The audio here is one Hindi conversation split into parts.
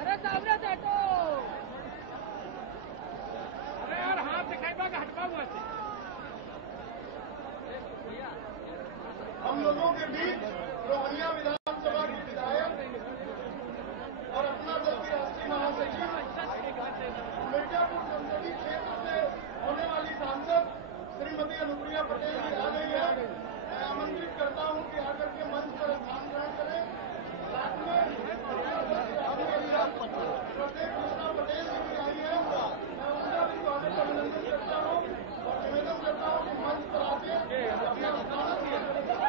अरे सामने हटो। अरे यार हाथ दिखाएगा कि हटवा हुआ से। हम लोगों के बीच रोहनिया विधानसभा की विधायक और अपना दल की राष्ट्रीय महासचिव मिर्जापुर संसदीय क्षेत्र से होने वाली सांसद श्रीमती अनुप्रिया पटेल जी आ गई है। मैं आमंत्रित करता हूं कि आकर के मंच पर स्थान ग्रहण करें। साथ में प्रदेश कृष्णा पटेल जी भी आई है। मैं उनका भी स्वागत अभिनंदन करता हूं और निवेदन करता हूं कि मंच पर आके अपना स्थान राष्ट्रीय अध्यक्ष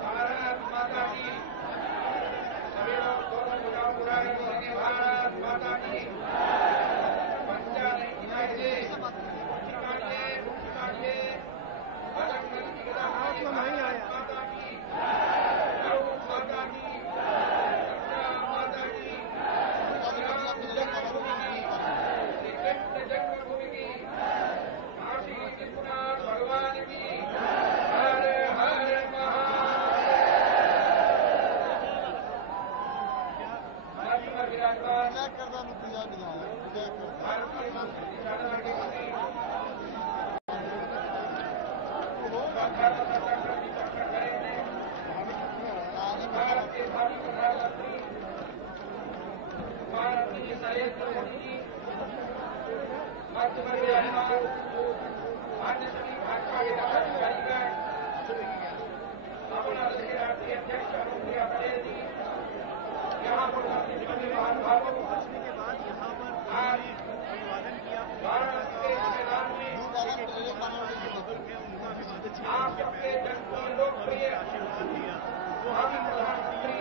भारत माता की सभी लोग दोनों चुनाव बुराई करेंगे। भारत माता की पंजा नहीं खिलाएंगे। निकालिए बजरंग दल की गदा माता की गौ माता की माता की जन्मभूमि की काशी विश्वनाथ भगवान की हर हर विराजमान भारतीय संस्कृति साधना के प्रति करेंगे। भारत के साथी प्रधानमंत्री माननीय नरेंद्र मोदी जी मंच पर विराजमान अन्य सभी भाजपा के पदाधिकारीगण अपना दल के राष्ट्रीय अध्यक्ष अनुप्रिया पटेल जी यहाँ पर महानुभावों आज वाराणसी के मैदान में आप सबके जनप्रिय लोकप्रिय भावी प्रधानमंत्री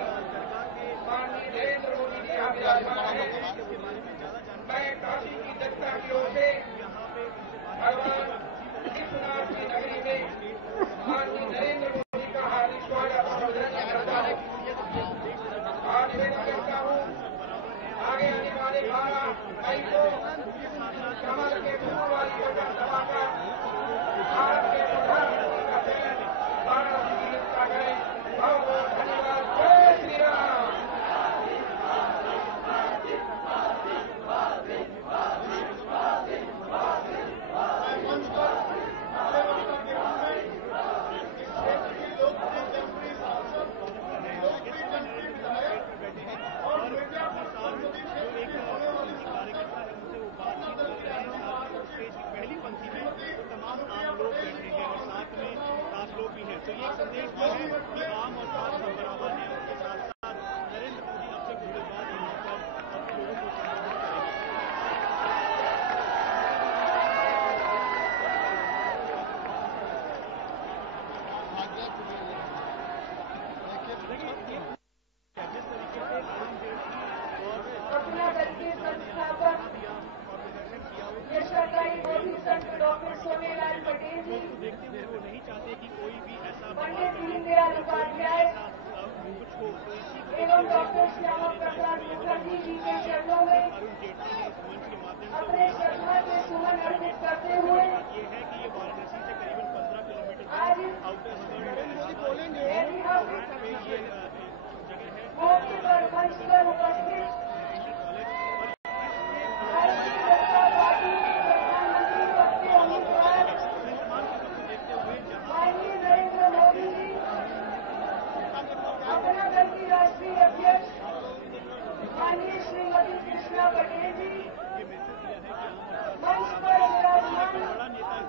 माननीय नरेंद्र मोदी जी यहाँ विराजमान हैं। मैं काशी की जनता की ओर से भगवान विश्वनाथ की नगरी में माननीय नरेंद्र मोदी का हार्दिक स्वागत और अभिनंदन करता हूँ और निवेदन करता हूँ आगे आने वाले 12 मई को कमल के फूल वाली बटन दबाकर भारत के प्रधानमंत्री का चयन वाराणसी की जनता करें। बहुत बहुत धन्यवाद। जय श्री राम। मंच पर कार्यकर्ता के रूप में इस क्षेत्र की लोकप्रिय जनप्रिय सांसद लोकप्रिय जनप्रिय विधायक और मिर्जापुर संसदीय क्षेत्र की होने वाली सांसद अपना दल की राष्ट्रीय महासचिव पहली पंक्ति में तमाम आम लोग बैठे हैं और साथ में खास लोग भी हैं। तो ये संदेश जो है कि आम और खास सब बराबर हैं। उसके साथ साथ नरेंद्र मोदी अब से कुछ देर बाद यहाँ पर अपने लोगों को संबोधित करेंगे। पंडित दीनदयाल उपाध्याय कुछ हो तो इसी को एवं डॉक्टर श्यामा प्रसाद मुखर्जी जी के चरणों में अरुण जेटली ने इस मंच के माध्यम से अपने श्रद्धा के सुमन अर्पित करते हुए ये है कि ये वाराणसी से करीबन 15 किलोमीटर आज दूर आउटर स्कर्ट बोलेंगे पे ये जगह है मौके पर मंच पर उपस्थित भारतीय जनता पार्टी के प्रधानमंत्री पद के उम्मीदवार माननीय नरेंद्र मोदी जी, अपना दल की राष्ट्रीय अध्यक्ष माननीय श्रीमती कृष्णा पटेल जी, मंच पर विराजमान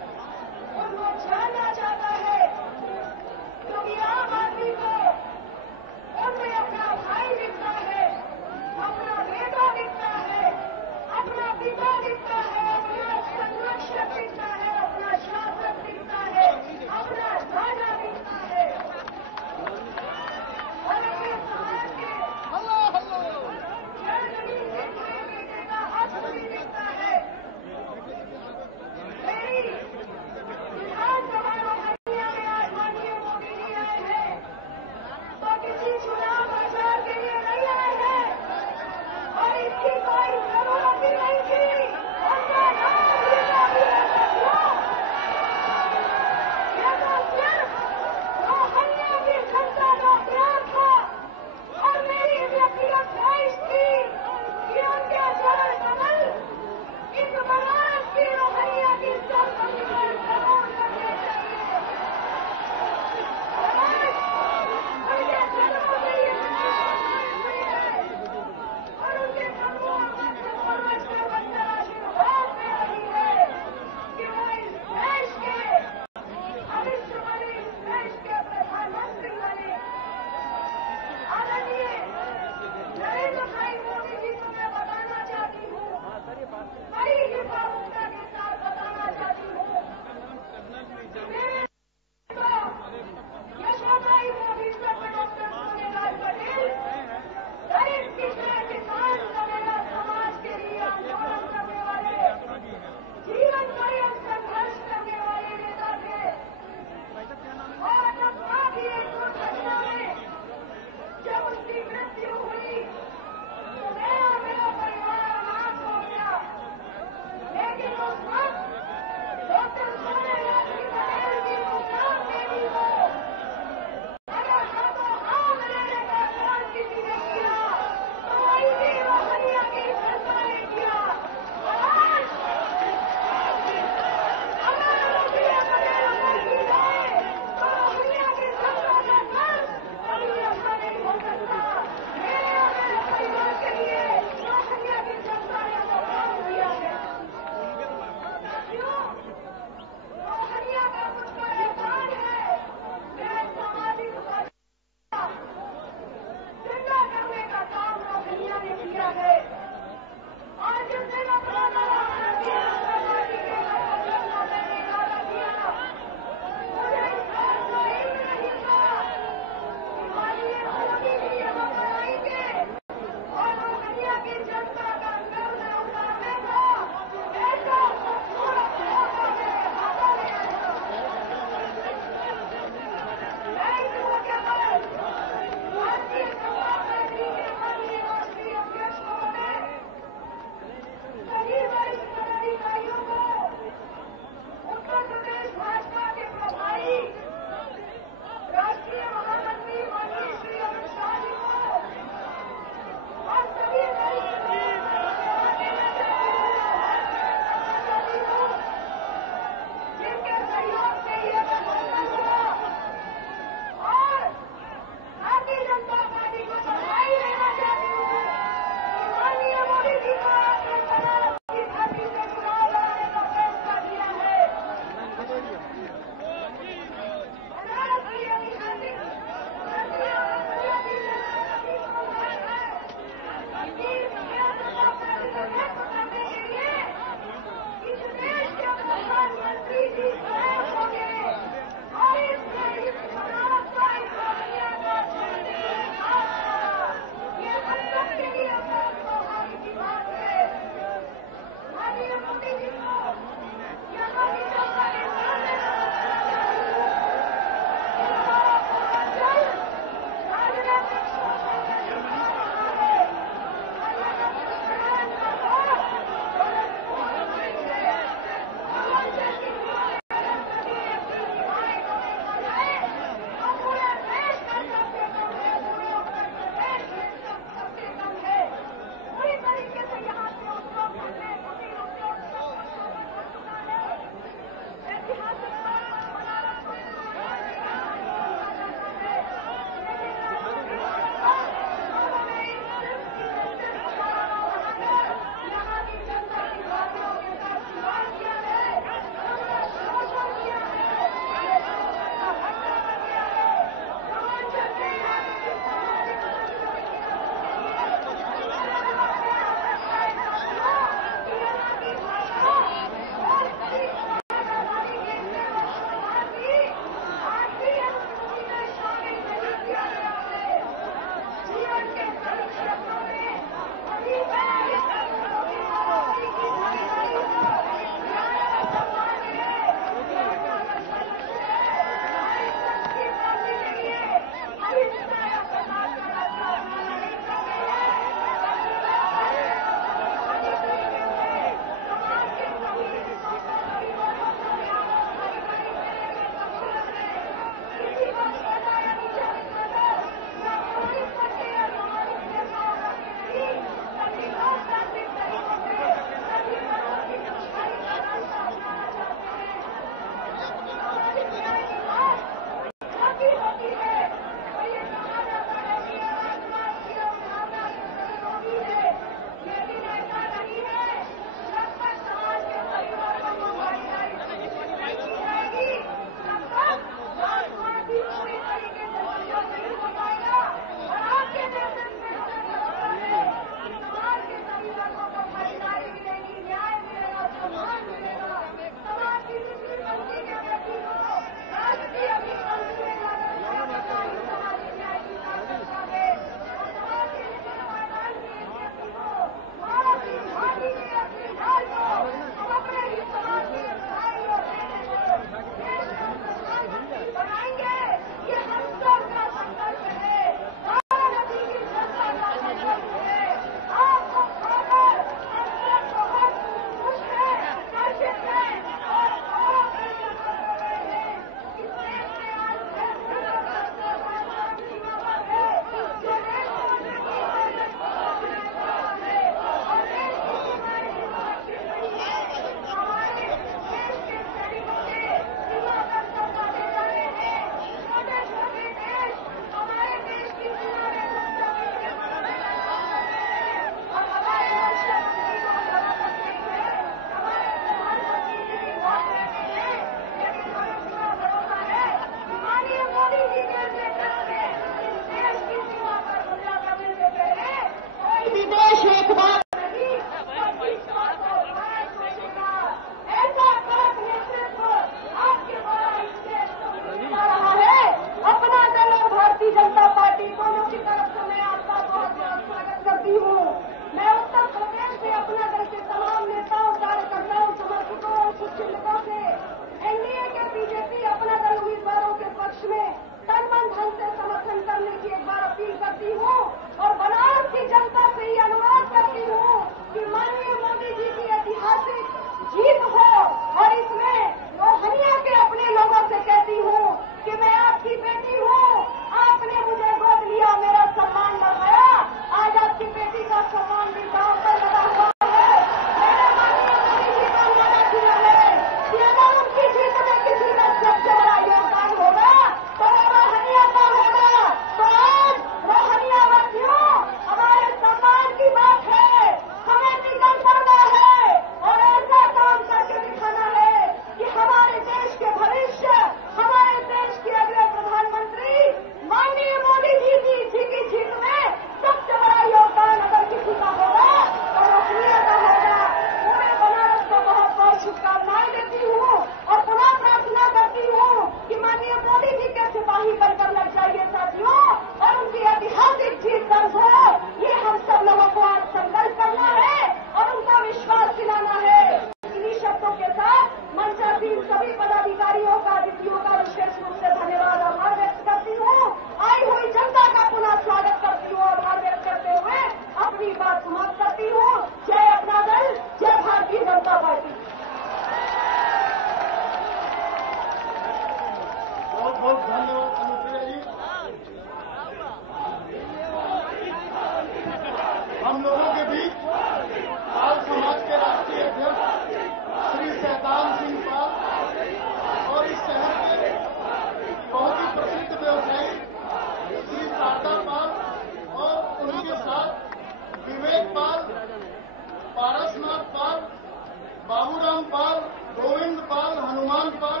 बाबूराम पाल, गोविंद पाल, हनुमान पाल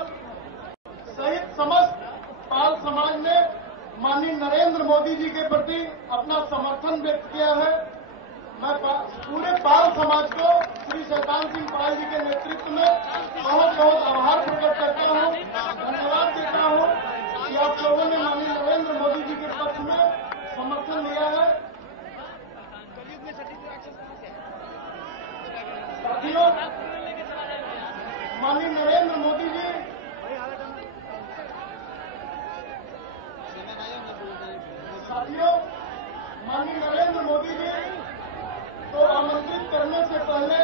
सहित समस्त पाल समाज ने माननीय नरेंद्र मोदी जी के प्रति अपना समर्थन व्यक्त किया है। मैं पूरे पाल समाज को श्री शैतान सिंह पाल जी के नेतृत्व में बहुत बहुत आभार प्रकट करता हूं, धन्यवाद देता हूं कि आप लोगों ने माननीय नरेंद्र मोदी जी के पक्ष में समर्थन दिया है। साथियों, माननीय नरेंद्र मोदी जी माननीय नरेंद्र मोदी जी को आमंत्रित करने से पहले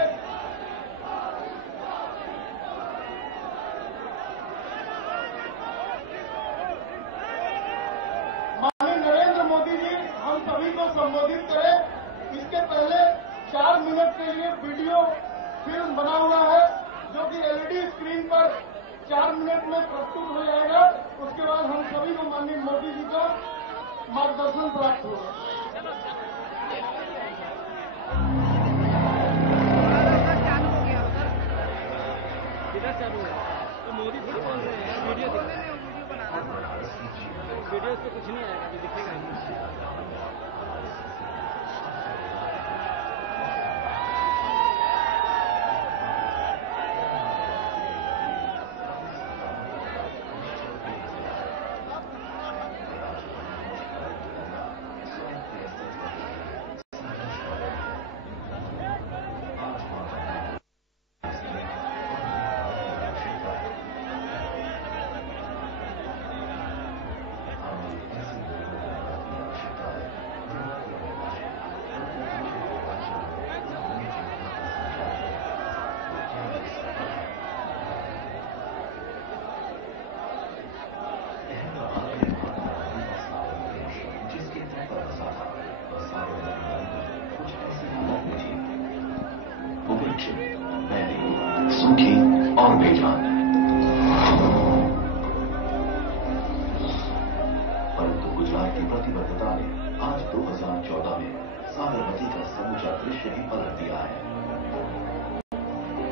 माननीय नरेंद्र मोदी जी हम सभी को संबोधित करें, इसके पहले 4 मिनट के लिए वीडियो फिल्म बना हुआ है जो कि एलईडी स्क्रीन पर 4 मिनट में प्रस्तुत हो जाएगा। उसके बाद हम सभी को माननीय मोदी जी का मार्गदर्शन प्राप्त होगा। तो मोदी जी बोल रहे हैं वीडियो पे कुछ नहीं आएगा, जो दिखेगा सूखी और बेजान, परंतु गुजरात की प्रतिबद्धता ने आज 2014 में साबरमती का समूचा दृश्य ही पलट दिया है।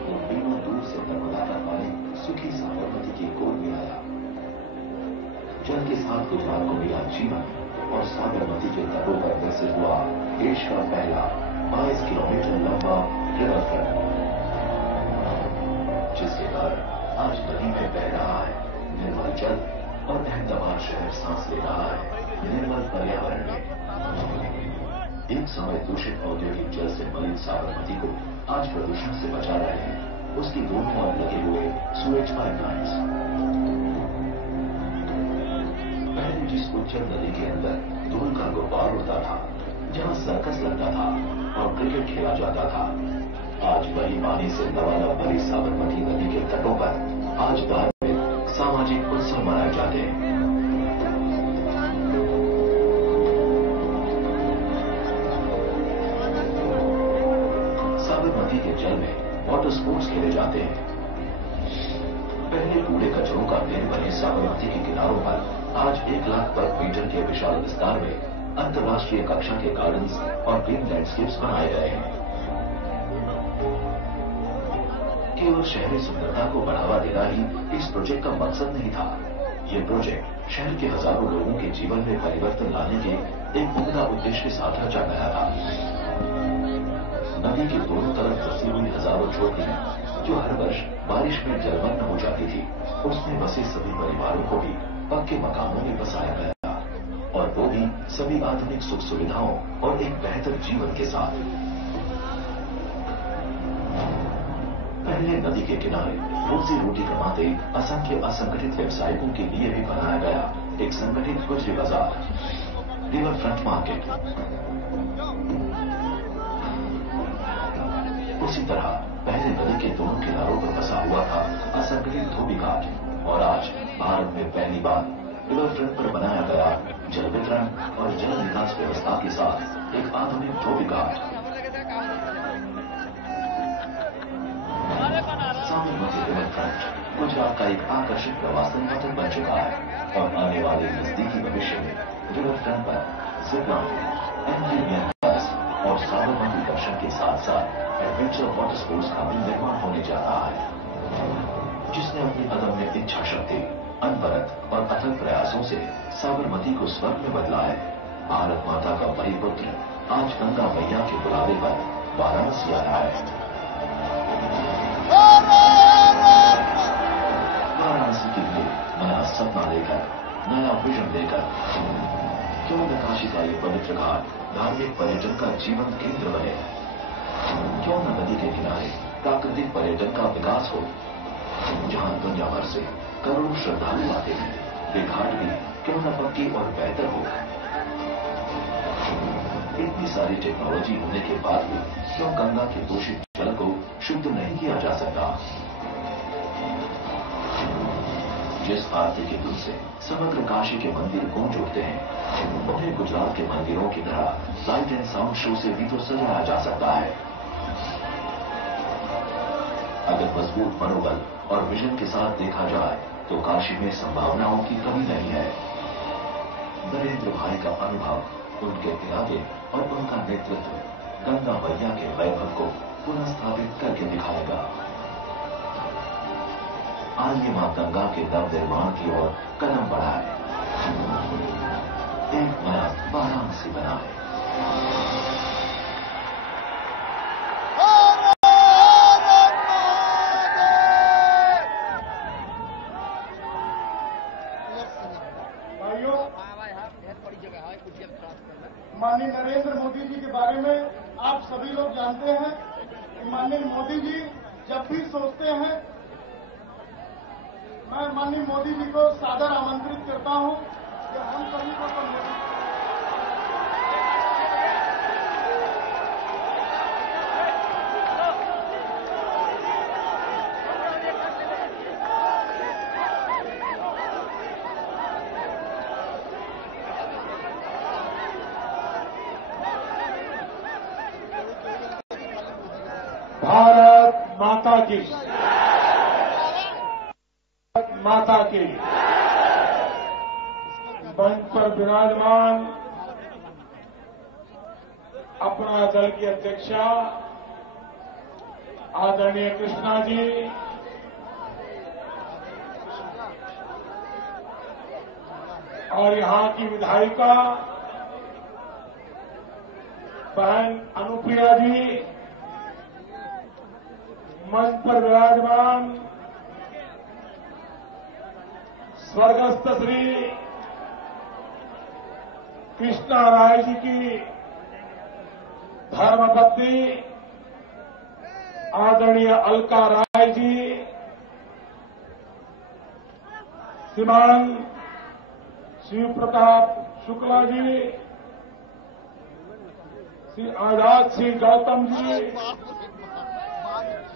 वो बीमा दूर से नर्मदा का पानी सूखी साबरमती की गोद में आया। जल के साथ गुजरात को मिला जीवन और साबरमती के तटों पर विकसित हुआ देश का पहला 22 किलोमीटर लंबा रिवर फ्रंट, जिसके कारण आज नदी में बह रहा है निर्मल जल और अहमदाबाद शहर सांस ले रहा है निर्मल पर्यावरण में। एक समय दूषित औद्योगिक जल से मलिन साबरमती को आज प्रदूषण से बचा रहे हैं उसकी दोनों ओर लगे हुए सुएज पाइपलाइंस। पहले जिस उज्जैन नदी के अंदर धूल का गुब्बार उड़ता था, जहां सर्कस लगता था और क्रिकेट खेला जाता था, आज वही पानी से लबालब भरी साबरमती नदी के तटों पर आज धार्मिक सामाजिक उत्सव मनाए जाते हैं। साबरमती के जल में वाटर स्पोर्ट्स खेले जाते हैं। पहले कूड़े कचरों का ढेर बने साबरमती के किनारों पर आज 1 लाख वर्ग मीटर के विशाल विस्तार में अंतर्राष्ट्रीय कक्षा के गार्डन्स और ग्रीन लैंडस्केप्स बनाए गए हैं। केवल शहरी सुंदरता को बढ़ावा देना ही इस प्रोजेक्ट का मकसद नहीं था। ये प्रोजेक्ट शहर के हजारों लोगों के जीवन में परिवर्तन लाने के एक उम्दा उद्देश्य के साथ रचा गया था। नदी के दोनों तरफ बसी हुई हजारों झोपड़ियां जो हर वर्ष बारिश में जलमग्न हो जाती थी, उसमें बसे सभी परिवारों को भी पक्के मकानों में बसाया गया, और वो भी सभी आधुनिक सुख सुविधाओं और एक बेहतर जीवन के साथ। पहले नदी के किनारे रोजी रोटी कमाते असंख्य असंगठित व्यवसायियों के लिए भी बनाया गया एक संगठित गुजरी बाजार, रिवर फ्रंट मार्केट। उसी तरह पहले नदी के दोनों किनारों पर बसा हुआ था असंगठित धोबी घाट, और आज भारत में पहली बार रिवर फ्रंट पर बनाया गया जल वितरण और जल निकास व्यवस्था के साथ एक आधुनिक धोबी घाट। साबरमती रिवर फ्रंट गुजरात का एक आकर्षक प्रवासन पथक बन चुका है, और आने वाले नजदीकी भविष्य में रिवर फ्रंट पर जिप लाइन, एम्फीबियन बस और साबरमती दर्शन के साथ साथ एडवेंचर वाटर स्पोर्ट्स का भी निर्माण होने जा रहा है, जिसने अपनी अदम्य इच्छा शक्ति, अनवरत और अथक प्रयासों से साबरमती को स्वर्ग में बदला है। भारत माता का वही पुत्र आज गंगा मैया के बुलावे पर वाराणसी आ रहा है। वाराणसी के लिए नया सपना लेकर, नया विजन लेकर क्यों न काशी का ये पवित्र घाट धार्मिक पर्यटन का जीवन केंद्र बने। क्यों न नदी के किनारे प्राकृतिक पर्यटन का विकास हो, जहां दुनिया भर से करोड़ों श्रद्धालु आते हैं। वे घाट भी क्यों न पक्की और बेहतर हो। इतनी सारी टेक्नोलॉजी होने के बाद भी क्यों गंगा के दूषित जल को शुद्ध नहीं किया जा सकता। जिस आरती के धुन से समग्र काशी के मंदिर गूंज उठते हैं, उन्हें गुजरात के मंदिरों की तरह लाइट एंड साउंड शो से भी तो सजाया जा सकता है। अगर मजबूत मनोबल और विजन के साथ देखा जाए तो काशी में संभावनाओं की कमी नहीं है। नरेंद्र भाई का अनुभव, उनके इरादे और उनका नेतृत्व गंगा मैया के वैभव को पुनः स्थापित करके दिखाएगा। आइए मां गंगा के नव निर्माण की ओर कदम बढ़ाए, एक नया वाराणसी बनाए। माननीय नरेंद्र मोदी जी के बारे में आप सभी लोग जानते हैं कि माननीय मोदी जी जब भी सोचते हैं, मैं माननीय मोदी जी को सादर आमंत्रित करता हूं कि हम सभी को संबोधित। भारत माता की, माता की। मंच पर विराजमान अपना दल की अध्यक्षा आदरणीय कृष्णा जी, और यहां की विधायिका बहन अनुप्रिया जी, मंच पर विराजमान स्वर्गस्थ श्री कृष्णा राय जी की धर्मपत्नी आदरणीय अलका राय जी, श्रीमान शिव प्रताप शुक्ला जी, श्री आजाद सिंह गौतम जी,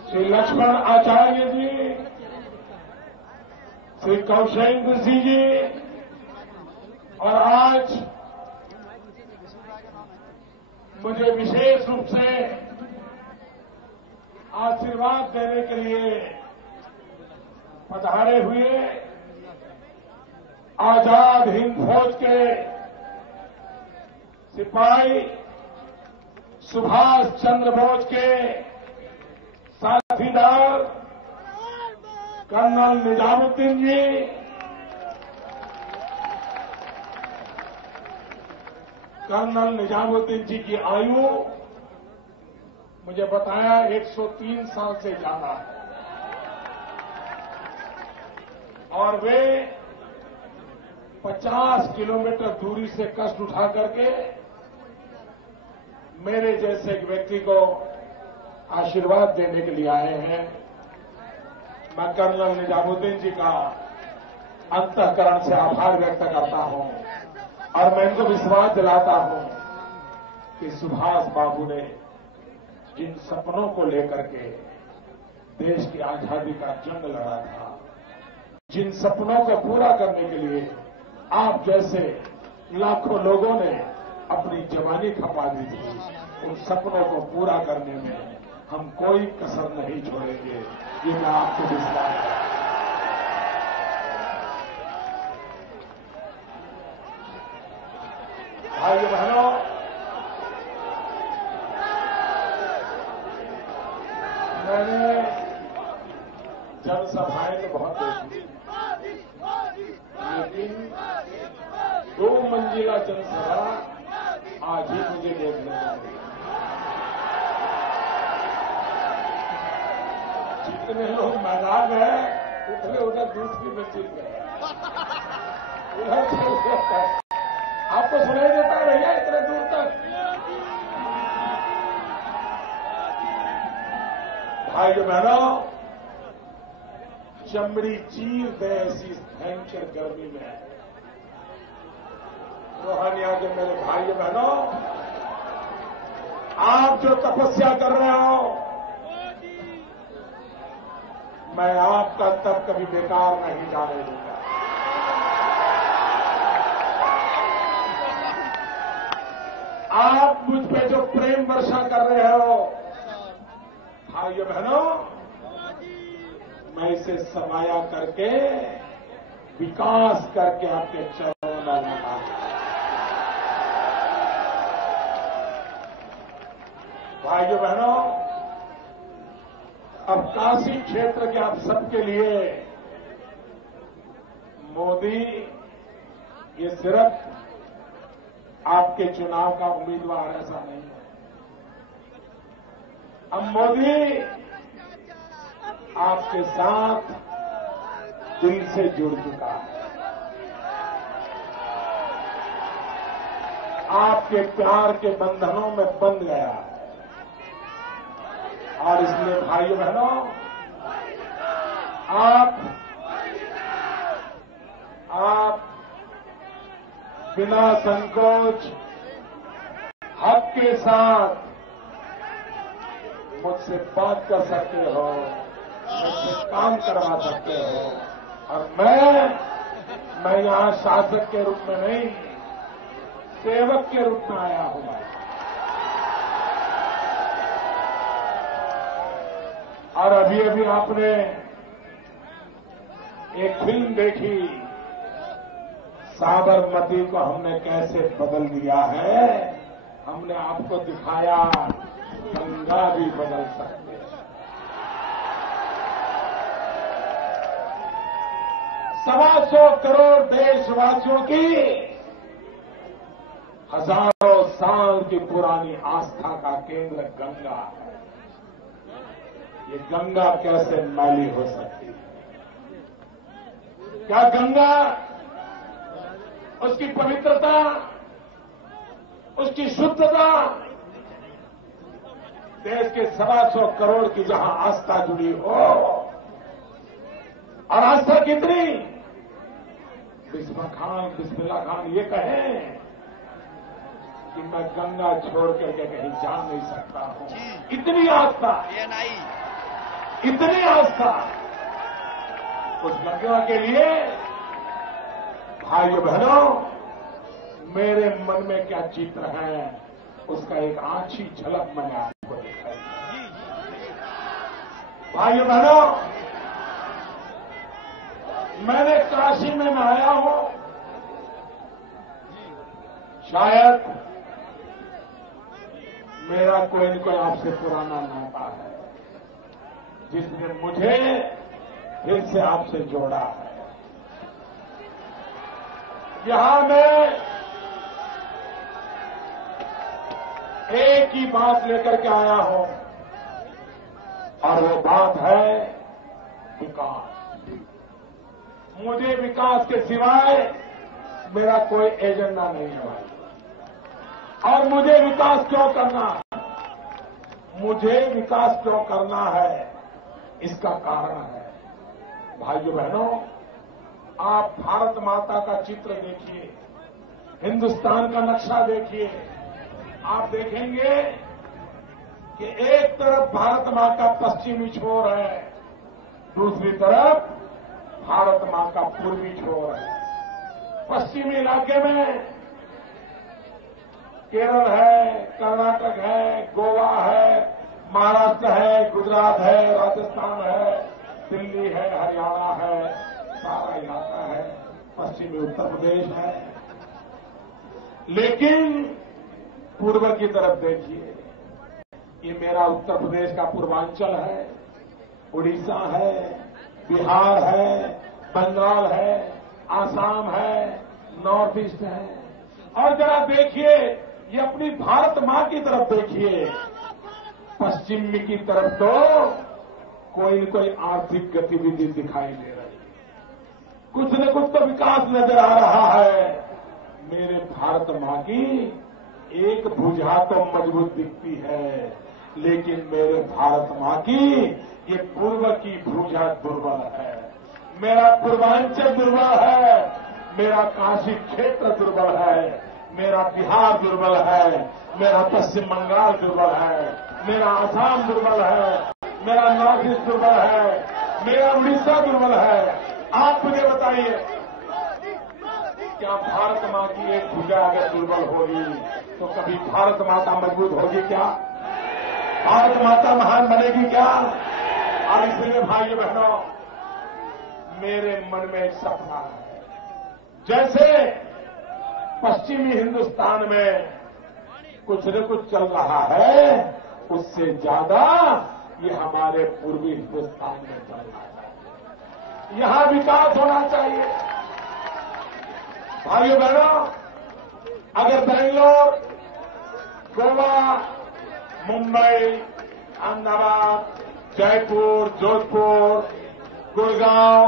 श्री लक्ष्मण आचार्य जी, श्री कौशेंद्र सिंह जी, और आज मुझे विशेष रूप से आशीर्वाद देने के लिए पधारे हुए आजाद हिंद फौज के सिपाही सुभाष चंद्र बोस के साथीदार कर्नल निजामुद्दीन जी, कर्नल निजामुद्दीन जी की आयु मुझे बताया 103 साल से ज्यादा है, और वे 50 किलोमीटर दूरी से कष्ट उठा करके मेरे जैसे एक व्यक्ति को आशीर्वाद देने के लिए आए हैं। मैं कर्नल निजामुद्दीन जी का अंतःकरण से आभार व्यक्त करता हूं, और मैं इनको विश्वास दिलाता हूं कि सुभाष बाबू ने जिन सपनों को लेकर के देश की आजादी का जंग लड़ा था, जिन सपनों को पूरा करने के लिए आप जैसे लाखों लोगों ने अपनी जवानी खपा दी थी, उन सपनों को पूरा करने में हम कोई कसर नहीं छोड़ेंगे, ये मैं आपको विश्वास करता हूं। भाइयों बहनों, मैंने जनसभाएं तो बहुत देखी, लेकिन 2 मंजिला जनसभा आज ही मुझे देखने को मिली। जितने लोग मैदान में हैं उतने उधर दूसरी मंजिल में उधर चल सकता है। आपको सुनाई देता है भैया इतने दूर तक? भाइयों बहनों, चमड़ी चीर दे ऐसी भयंकर गर्मी में रोहानिया के मेरे भाइयों बहनों, आप जो तपस्या कर रहे हो, मैं आपका तप कभी बेकार नहीं जाने दूंगा। आप मुझ पे जो प्रेम वर्षा कर रहे हो भाइयों बहनों, मैं इसे समाया करके विकास करके आपके चरणों में लाना। भाइयों बहनों, अब काशी क्षेत्र के आप सबके लिए मोदी ये सिर्फ आपके चुनाव का उम्मीदवार ऐसा नहीं है। अब मोदी आपके साथ दिल से जुड़ चुका है, आपके प्यार के बंधनों में बंध गया है। और इसलिए भाइयों बहनों, आप बिना संकोच हक के साथ मुझसे बात कर सकते हो, मुझसे काम करवा सकते हो। और मैं यहां शासक के रूप में नहीं, सेवक के रूप में आया हूं। और अभी आपने एक फिल्म देखी, साबरमती को हमने कैसे बदल दिया है। हमने आपको दिखाया गंगा भी बदल सकते हैं। 125 करोड़ देशवासियों की हजारों साल की पुरानी आस्था का केंद्र गंगा है। ये गंगा कैसे मैली हो सकती है? क्या गंगा, उसकी पवित्रता, उसकी शुद्धता, देश के 125 करोड़ की जहां आस्था जुड़ी हो, और आस्था कितनी, बिस्मिल्लाह खान ये कहें कि मैं गंगा छोड़ करके कहीं जा नहीं सकता हूं, इतनी आस्था, इतनी आस्था उस गंगा के लिए। भाइयों बहनों, मेरे मन में क्या चित्र है उसका एक आंखी झलक मैंने आपको दिखाई। भाइयों बहनों, मैंने काशी में नहाया हूं, शायद मेरा कोई न कोई आपसे पुराना नाता है जिसने मुझे फिर से आपसे जोड़ा है। यहां मैं एक ही बात लेकर के आया हूं, और वो बात है विकास। मुझे विकास के सिवाय मेरा कोई एजेंडा नहीं है भाई। और मुझे विकास क्यों करना है, मुझे विकास क्यों करना है, इसका कारण है भाइयों बहनों, आप भारत माता का चित्र देखिए, हिंदुस्तान का नक्शा देखिए, आप देखेंगे कि एक तरफ भारत मां का पश्चिमी छोर है, दूसरी तरफ भारत मां का पूर्वी छोर है। पश्चिमी इलाके में केरल है, कर्नाटक है, गोवा है, महाराष्ट्र है, गुजरात है, राजस्थान है, दिल्ली है, हरियाणा है, सारा इलाका है, पश्चिमी उत्तर प्रदेश है। लेकिन पूर्व की तरफ देखिए, ये मेरा उत्तर प्रदेश का पूर्वांचल है, उड़ीसा है, बिहार है, बंगाल है, आसाम है, नॉर्थ ईस्ट है। और जरा देखिए, ये अपनी भारत मां की तरफ देखिए, पश्चिम की तरफ तो कोई न कोई आर्थिक गतिविधि दिखाई दे रही है, कुछ न कुछ तो विकास नजर आ रहा है। मेरे भारत मां की एक भुजा तो मजबूत दिखती है, लेकिन मेरे भारत मां की ये पूर्व की भुजा दुर्बल है। मेरा पूर्वांचल दुर्बल है, मेरा काशी क्षेत्र दुर्बल है, मेरा बिहार दुर्बल है, मेरा पश्चिम बंगाल दुर्बल है, मेरा आसाम दुर्बल है, मेरा नॉर्थ ईस्ट दुर्बल है, मेरा उड़ीसा दुर्बल है। आप मुझे बताइए, क्या भारत मां की एक भुजा अगर दुर्बल होगी तो कभी भारत माता मजबूत होगी क्या? भारत माता महान बनेगी क्या? और इसलिए भाइयों बहनों, मेरे मन में एक सपना है, जैसे पश्चिमी हिंदुस्तान में कुछ न कुछ चल रहा है, उससे ज्यादा ये हमारे पूर्वी हिंदुस्तान में चल रहा है। यहां विकास होना चाहिए। भाइयों बहनों, अगर बेंगलोर, गोवा, मुंबई, अहमदाबाद, जयपुर, जोधपुर, गुड़गांव,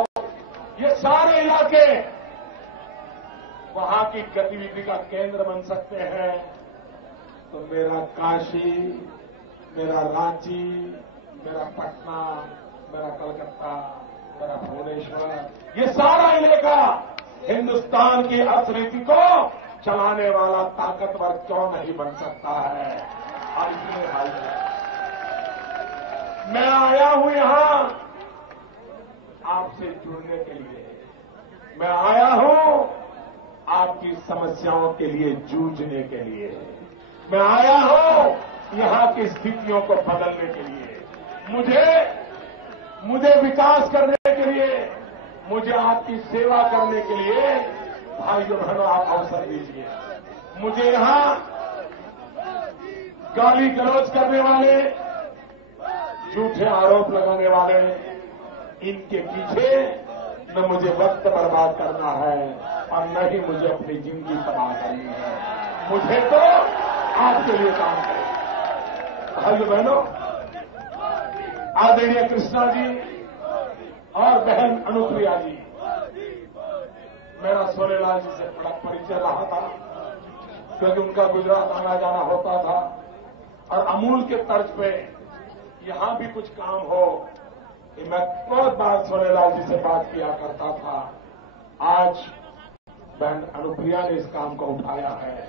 ये सारे इलाके वहां की गतिविधि का केंद्र बन सकते हैं, तो मेरा काशी, मेरा रांची, मेरा पटना, मेरा कलकत्ता, मेरा भुवनेश्वर, ये सारा इलाका हिंदुस्तान की अर्थनीति को चलाने वाला ताकतवर क्यों नहीं बन सकता है? और इसलिए भाई, मैं आया हूं यहां आपसे जुड़ने के लिए, मैं आया हूं आपकी समस्याओं के लिए जूझने के लिए, मैं आया हूं यहां की स्थितियों को बदलने के लिए। मुझे विकास करने के लिए, मुझे आपकी सेवा करने के लिए भाइयों बहनों आप अवसर दीजिए। मुझे यहां गाली गलौज करने वाले, झूठे आरोप लगाने वाले, इनके पीछे न मुझे वक्त बर्बाद करना है और न ही मुझे अपनी जिंदगी तबाह करनी है। मुझे तो आपके लिए काम करना। भाइयों बहनों, आदरणीय कृष्णा जी और बहन अनुप्रिया जी, मेरा सोनेलाल जी से बड़ा परिचय रहा था, क्योंकि उनका गुजरात आना जाना होता था और अमूल के तर्ज पे यहां भी कुछ काम हो, मैं बहुत बार सोनेलाल जी से बात किया करता था। आज बहन अनुप्रिया ने इस काम को उठाया है।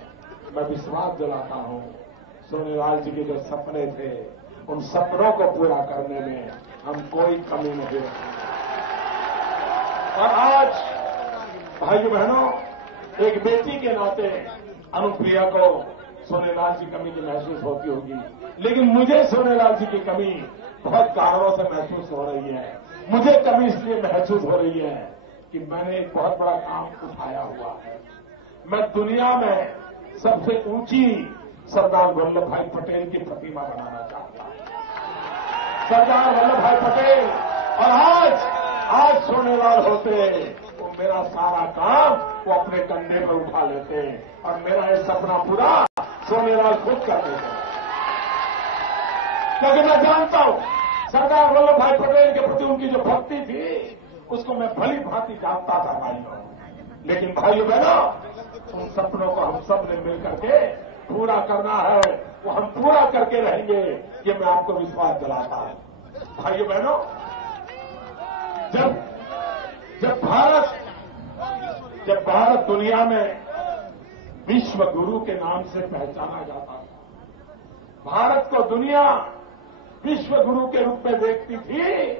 मैं विश्वास दिलाता हूं, सोनेलाल जी के जो सपने थे, उन सपनों को पूरा करने में हम कोई कमी नहीं रखेंगे। और आज भाइयों बहनों, एक बेटी के नाते अनुप्रिया को सोनेलाल जी की कमी की महसूस होती होगी, लेकिन मुझे सोनेलाल जी की कमी बहुत कारणों से महसूस हो रही है। मुझे कमी इसलिए महसूस हो रही है कि मैंने एक बहुत बड़ा काम उठाया हुआ है। मैं दुनिया में सबसे ऊंची सरदार वल्लभ भाई पटेल की प्रतिमा बनाना चाहता हूं। सरदार वल्लभ भाई पटेल, और आज सोनेलाल होते तो मेरा सारा काम वो अपने कंधे पर उठा लेते और मेरा ये सपना पूरा सोनेलाल खुद कर देते। क्योंकि मैं जानता हूं सरदार वल्लभ भाई पटेल के प्रति उनकी जो भक्ति थी, उसको मैं भली भांति जानता था भाइयों। लेकिन भाइयों बहनों, उन सपनों को हम सब ने मिलकर के पूरा करना है, वो हम पूरा करके रहेंगे, ये मैं आपको विश्वास दिलाता हूं। भाइयों बहनों, जब भारत दुनिया में विश्व गुरु के नाम से पहचाना जाता था, भारत को दुनिया विश्व गुरु के रूप में देखती थी,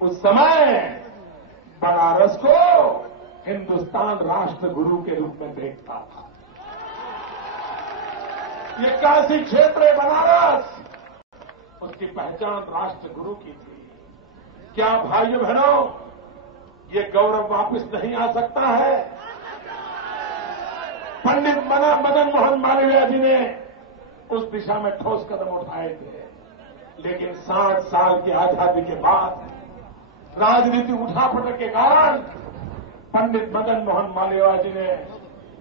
उस समय बनारस को हिंदुस्तान राष्ट्र गुरु के रूप में देखता था। ये काशी क्षेत्र बनारस, उसकी पहचान राष्ट्र गुरु की थी। क्या भाइयों बहनों, ये गौरव वापस नहीं आ सकता है? पंडित मदन मोहन मालवीय जी ने उस दिशा में ठोस कदम उठाए थे, लेकिन 60 साल की आजादी के बाद राजनीति उठापटक के कारण पंडित मदन मोहन मालवीय जी ने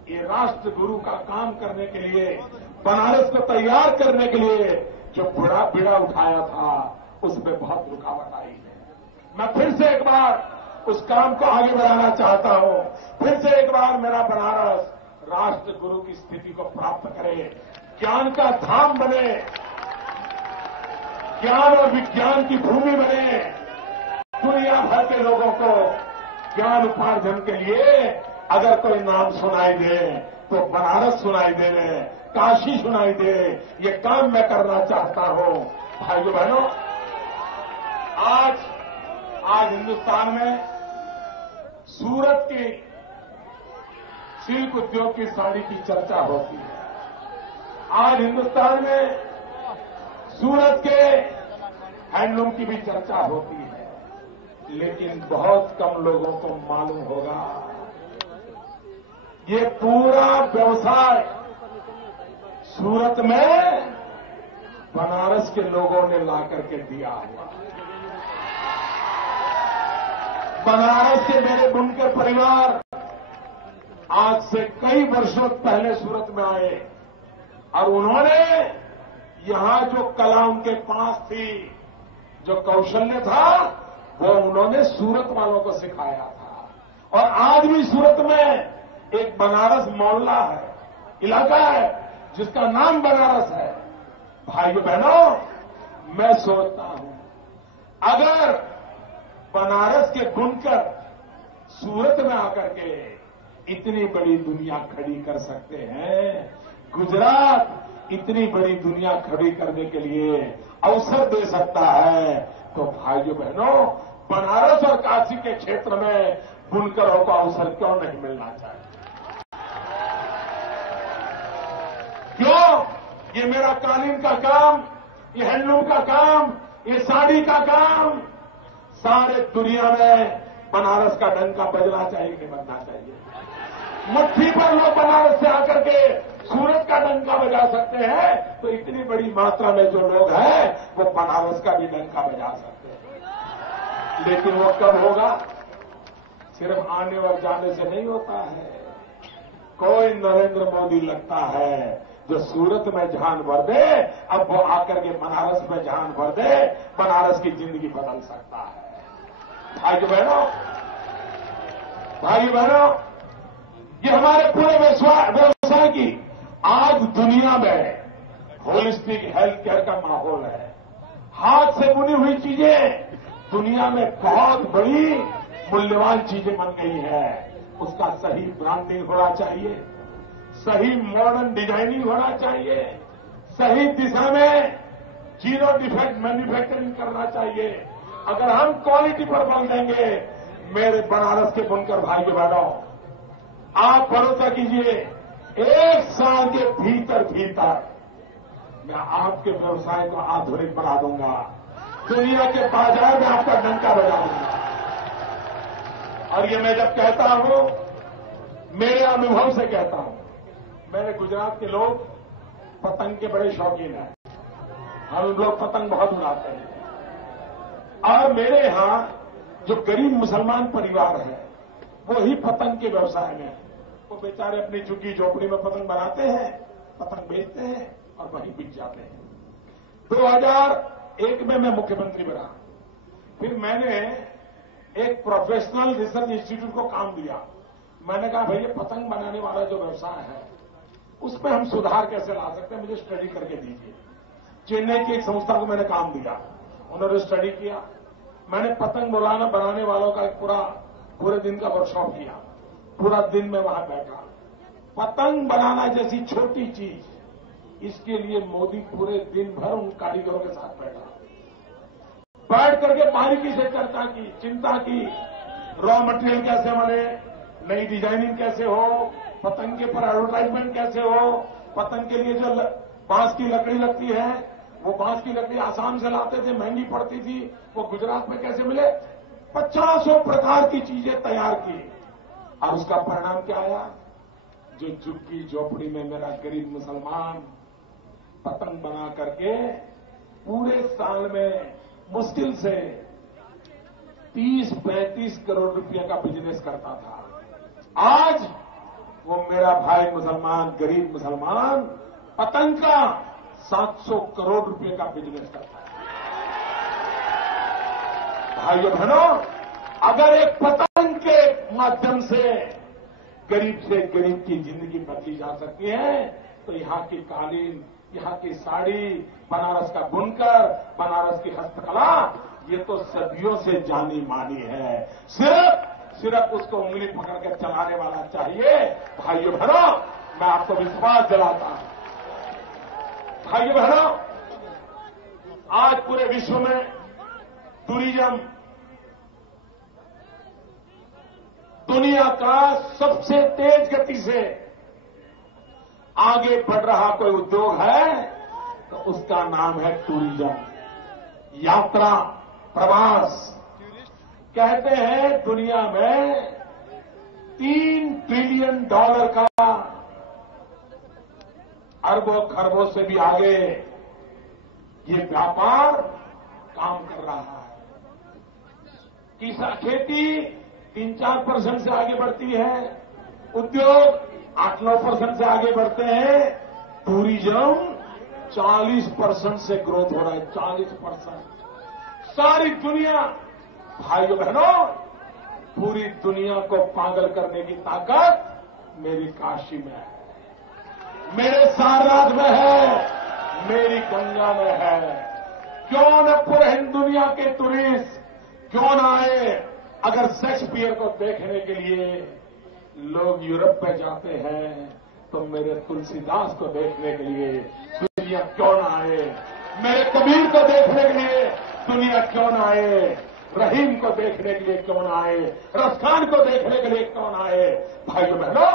ये राष्ट्र गुरु का काम करने के लिए, बनारस को तैयार करने के लिए जो बड़ा बीड़ा उठाया था, उसमें बहुत रुकावट आई है। मैं फिर से एक बार उस काम को आगे बढ़ाना चाहता हूं। फिर से एक बार मेरा बनारस राष्ट्र गुरु की स्थिति को प्राप्त करे, ज्ञान का धाम बने, ज्ञान और विज्ञान की भूमि बने, दुनिया भर के लोगों को ज्ञान उपार्जन के लिए अगर कोई नाम सुनाई दे तो बनारस सुनाई दे, काशी सुनाई दे। ये काम मैं करना चाहता हूं। भाइयों बहनों, आज हिंदुस्तान में सूरत की सिल्क उद्योग की साड़ी की चर्चा होती है। आज हिंदुस्तान में सूरत के हैंडलूम की भी चर्चा होती है, लेकिन बहुत कम लोगों को मालूम होगा ये पूरा व्यवसाय सूरत में बनारस के लोगों ने ला करके दिया हुआ। बनारस के मेरे बुनकर परिवार आज से कई वर्षों पहले सूरत में आए और उन्होंने यहां जो कला उनके पास थी, जो कौशल्य था, वो उन्होंने सूरत वालों को सिखाया था। और आज भी सूरत में एक बनारस मोहल्ला है, इलाका है, जिसका नाम बनारस है। भाइयों बहनों, मैं सोचता हूं अगर बनारस के बुनकर सूरत में आकर के इतनी बड़ी दुनिया खड़ी कर सकते हैं, गुजरात इतनी बड़ी दुनिया खड़ी करने के लिए अवसर दे सकता है, तो भाइयों बहनों, बनारस और काशी के क्षेत्र में बुनकरों को अवसर क्यों नहीं मिलना चाहिए? क्यों? ये मेरा कालीन का काम, ये हैंडलूम का काम, ये साड़ी का काम सारे दुनिया में बनारस का डंका बजना चाहिए कि बजना चाहिए? मुट्ठी पर लोग बनारस से आकर के सूरत का डंका बजा सकते हैं, तो इतनी बड़ी मात्रा में जो लोग हैं वो बनारस का भी डंका बजा सकते हैं। लेकिन वो कब होगा? सिर्फ आने और जाने से नहीं होता है। कोई नरेंद्र मोदी लगता है जो सूरत में जान भर दे, अब वो आकर के बनारस में जान भर दे, बनारस की जिंदगी बदल सकता है। भाइयों बहनों, ये हमारे पूरे व्यवसाय की आज दुनिया में होलिस्टिक हेल्थ केयर का माहौल है। हाथ से बुनी हुई चीजें दुनिया में बहुत बड़ी मूल्यवान चीजें बन गई है। उसका सही ब्रांडिंग होना चाहिए, सही मॉडर्न डिजाइनिंग होना चाहिए, सही दिशा में जीरो डिफेक्ट मैन्युफैक्चरिंग करना चाहिए। अगर हम क्वालिटी पर बल देंगे, मेरे बनारस के बुनकर भाइयों बहनों, आप भरोसा कीजिए, 1 साल के भीतर मैं आपके व्यवसाय को आधुनिक बना दूंगा, दुनिया के बाजार में आपका डंका बजा दूंगा। और ये मैं जब कहता हूं, मेरे अनुभव से कहता हूं। मेरे गुजरात के लोग पतंग के बड़े शौकीन हैं, हम लोग पतंग बहुत उड़ाते हैं। और मेरे यहां जो गरीब मुसलमान परिवार है, वो ही पतंग के व्यवसाय में है। वो बेचारे अपनी झुग्गी झोपड़ी में पतंग बनाते हैं, पतंग बेचते हैं और वहीं बिक जाते हैं। 2001 में मैं मुख्यमंत्री बना, फिर मैंने एक प्रोफेशनल रिसर्च इंस्टीट्यूट को काम दिया। मैंने कहा, भैया पतंग बनाने वाला जो व्यवसाय है उसमें हम सुधार कैसे ला सकते हैं, मुझे स्टडी करके दीजिए। चेन्नई की एक संस्था को मैंने काम दिया, उन्होंने स्टडी किया। मैंने पतंग बनाने वालों का एक पूरे दिन का वर्कशॉप किया। पूरा दिन में वहां बैठा। पतंग बनाना जैसी छोटी चीज, इसके लिए मोदी पूरे दिन भर उन कारीगरों के साथ बैठ करके बारीकी से चर्चा की, चिंता की, रॉ मटेरियल कैसे बने, नई डिजाइनिंग कैसे हो, पतंग के पर एडवर्टाइजमेंट कैसे हो, पतंग के लिए जो बांस की लकड़ी लगती है, वो बांस की लकड़ी आसाम से लाते थे, महंगी पड़ती थी, वो गुजरात में कैसे मिले। 50 प्रकार की चीजें तैयार की। और उसका परिणाम क्या आया? जो झुग्गी झोपड़ी में मेरा गरीब मुसलमान पतंग बना करके पूरे साल में मुश्किल से 30-35 करोड़ रुपए का बिजनेस करता था। आज वो मेरा भाई मुसलमान, गरीब मुसलमान पतंग का 700 करोड़ रुपए का बिजनेस करता है। भाइयों बहनों, अगर एक पतंग के माध्यम से गरीब की जिंदगी बदली जा सकती है, तो यहां की कालीन, यहां की साड़ी, बनारस का बुनकर, बनारस की हस्तकला, ये तो सदियों से जानी मानी है। सिर्फ उसको उंगली पकड़ के चलाने वाला चाहिए। भाइयों बहनों, मैं आपको विश्वास दिलाता हूं। भाइयों बहनों, आज पूरे विश्व में टूरिज्म दुनिया का सबसे तेज गति से आगे बढ़ रहा कोई उद्योग है तो उसका नाम है टूरिज्म, यात्रा, प्रवास। कहते हैं दुनिया में $3 ट्रिलियन का, अरबों खरबों से भी आगे ये व्यापार काम कर रहा है। खेती 3-4% से आगे बढ़ती है, उद्योग 8-9% से आगे बढ़ते हैं, टूरिज्म 40% से ग्रोथ हो रहा है। 40%। सारी दुनिया, भाइयों बहनों, पूरी दुनिया को पागल करने की ताकत मेरी काशी में है, मेरे सारनाथ में है, मेरी गंगा में है। क्यों न पूरे दुनिया के टूरिस्ट क्यों न आए? अगर शेक्सपियर को देखने के लिए लोग यूरोप में जाते हैं तो मेरे तुलसीदास को देखने के लिए दुनिया क्यों न आए? मेरे कबीर को देखने के लिए दुनिया क्यों न आए? रहीम को देखने के लिए क्यों न आए? रसखान को देखने के लिए क्यों न आए? भाइयों बहनों,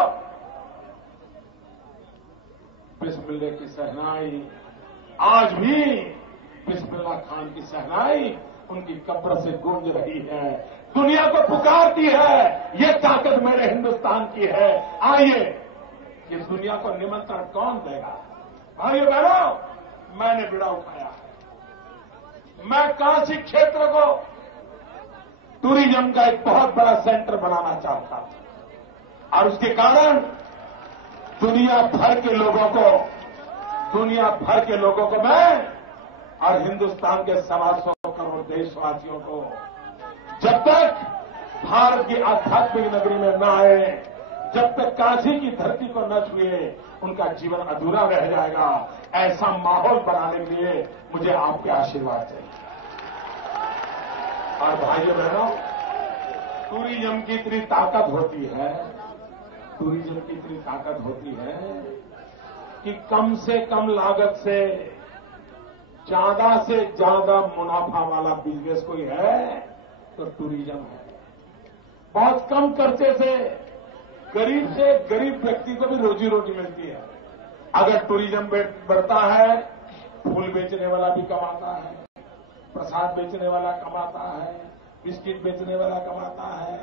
बिस्मिल्लाह की सहनाई आज भी बिस्मिल्लाह खान की सहनाई उनकी कब्र से गूंज रही है, दुनिया को पुकारती है। ये ताकत मेरे हिंदुस्तान की है। आइए, ये दुनिया को निमंत्रण कौन देगा? भाइयों बहनों, मैंने बिड़ा उठाया है। मैं काशी क्षेत्र को टूरिज्म का एक बहुत बड़ा सेंटर बनाना चाहता हूं और उसके कारण दुनिया भर के लोगों को मैं और हिंदुस्तान के 125 करोड़ देशवासियों को जब तक भारत की आध्यात्मिक नगरी में न आए, जब तक काशी की धरती को न छुए, उनका जीवन अधूरा रह जाएगा। ऐसा माहौल बनाने के लिए मुझे आपके आशीर्वाद चाहिए। और भाइयों बहनों, टूरिज्म की इतनी ताकत होती है, टूरिज्म की इतनी ताकत होती है कि कम से कम लागत से ज्यादा से ज्यादा मुनाफा वाला बिजनेस कोई है तो टूरिज्म है। बहुत कम खर्चे से गरीब व्यक्ति को भी रोजी रोटी मिलती है। अगर टूरिज्म बढ़ता है, फूल बेचने वाला भी कमाता है, प्रसाद बेचने वाला कमाता है, बिस्किट बेचने वाला कमाता है,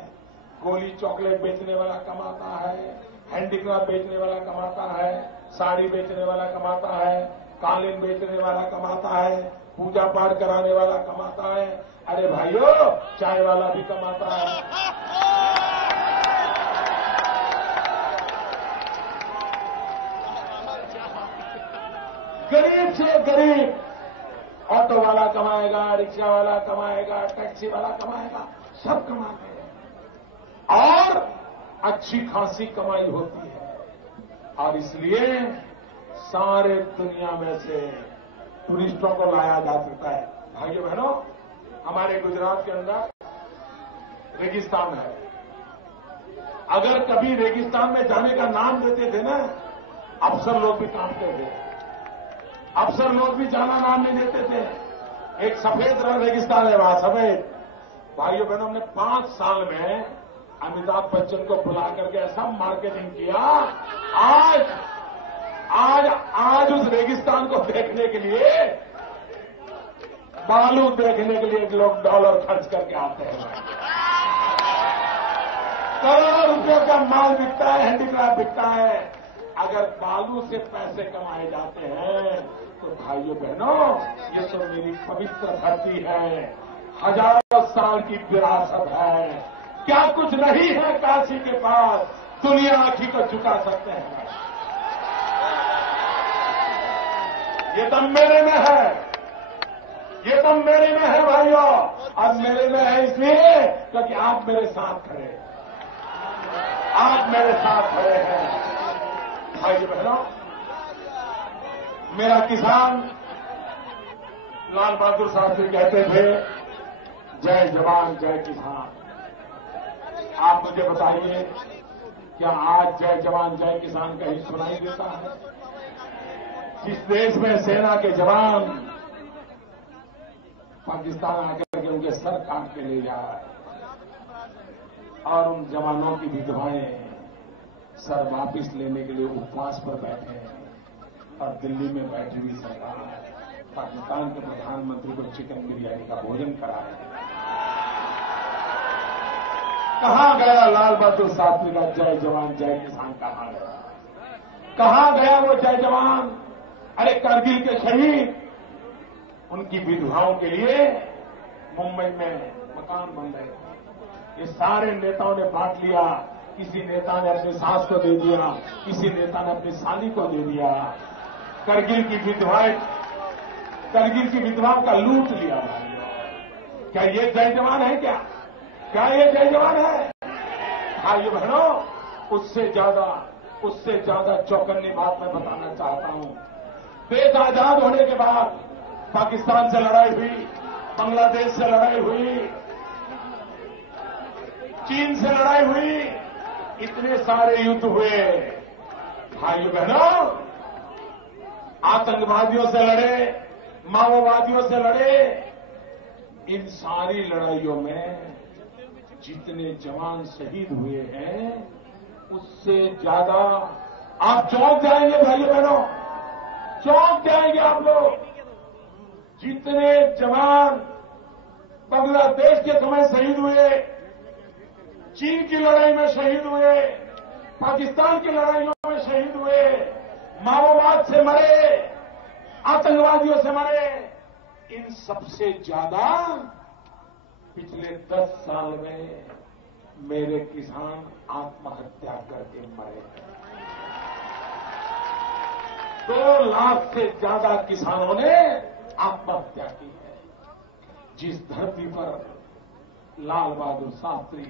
गोली चॉकलेट बेचने वाला कमाता है, हैंडीक्राफ्ट बेचने वाला कमाता है, साड़ी बेचने वाला कमाता है, कालीन बेचने वाला कमाता है, पूजा पाठ कराने वाला कमाता है। अरे भाइयों, चाय वाला भी कमाता है। गरीब से गरीब ऑटो वाला कमाएगा, रिक्शा वाला कमाएगा, टैक्सी वाला कमाएगा, सब कमाते हैं और अच्छी खासी कमाई होती है। और इसलिए सारे दुनिया में से टूरिस्टों को लाया जा सकता है। भाइयों बहनों, हमारे गुजरात के अंदर रेगिस्तान है। अगर कभी रेगिस्तान में जाने का नाम देते थे ना, अफसर लोग भी कांपते थे, अफसर लोग भी जाना नाम नहीं देते थे। एक सफेद रेगिस्तान है वहां, सफेद। भाइयों बहनों, हमने 5 साल में अमिताभ बच्चन को बुला करके ऐसा मार्केटिंग किया। आज उस रेगिस्तान को देखने के लिए, बालू देखने के लिए लोग डॉलर खर्च करके आते हैं। करोड़ों रुपयों का माल बिकता है, हैंडीक्राफ्ट बिकता है। अगर बालू से पैसे कमाए जाते हैं तो भाइयों बहनों, ये तो मेरी पवित्र धरती है, हजारों साल की विरासत है। क्या कुछ नहीं है काशी के पास, दुनिया आंखी को झुका सकते हैं। ये दम मेरे में है, ये दम मेरे में है भाइयों। अब मेरे में है इसलिए क्योंकि आप मेरे साथ खड़े हैं, आप मेरे साथ खड़े हैं। भाई बहनों, मेरा किसान लाल बहादुर शास्त्री कहते थे, जय जवान जय किसान। आप मुझे बताइए, क्या आज जय जवान जय किसान कहीं सुनाई देता है? जिस देश में सेना के जवान पाकिस्तान आकर के उनके सर काट के ले जा रहा है और उन जवानों की विधवाएं सर वापिस लेने के लिए उपवास पर बैठे हैं और दिल्ली में बैठी हुई सरकार पाकिस्तान के प्रधानमंत्री को चिकन बिरयानी का भोजन कराए। कहां गया लाल बहादुर शास्त्री का जय जवान जय किसान? कहां गया? कहां गया वो जय जवान? अरे करगिल के शहीद, उनकी विधवाओं के लिए मुंबई में मकान बन रहे। ये सारे नेताओं ने बांट लिया। किसी नेता ने अपनी सास को दे दिया, किसी नेता ने अपनी साली को दे दिया। करगिल की विधवाओं का लूट लिया भाइयों। क्या ये जय जवान है? क्या ये जय जवान है? भाइयों बहनों, उससे ज्यादा चौकन्नी बात मैं बताना चाहता हूं। देश आजाद होने के बाद पाकिस्तान से लड़ाई हुई, बांग्लादेश से लड़ाई हुई, चीन से लड़ाई हुई, इतने सारे युद्ध हुए। भाइयों बहनों, आतंकवादियों से लड़े, माओवादियों से लड़े। इन सारी लड़ाइयों में जितने जवान शहीद हुए हैं, उससे ज्यादा आप चौंक जाएंगे भाइयों बहनों, चौंक जाएंगे आप लोग। जितने जवान बांग्लादेश के समय शहीद हुए, चीन की लड़ाई में शहीद हुए, पाकिस्तान की लड़ाइयों में शहीद हुए, माओवाद से मरे, आतंकवादियों से मरे, इन सबसे ज्यादा पिछले 10 साल में मेरे किसान आत्महत्या करके मरे। 2 लाख से ज्यादा किसानों ने आत्महत्या की है। जिस धरती पर लाल बहादुर शास्त्री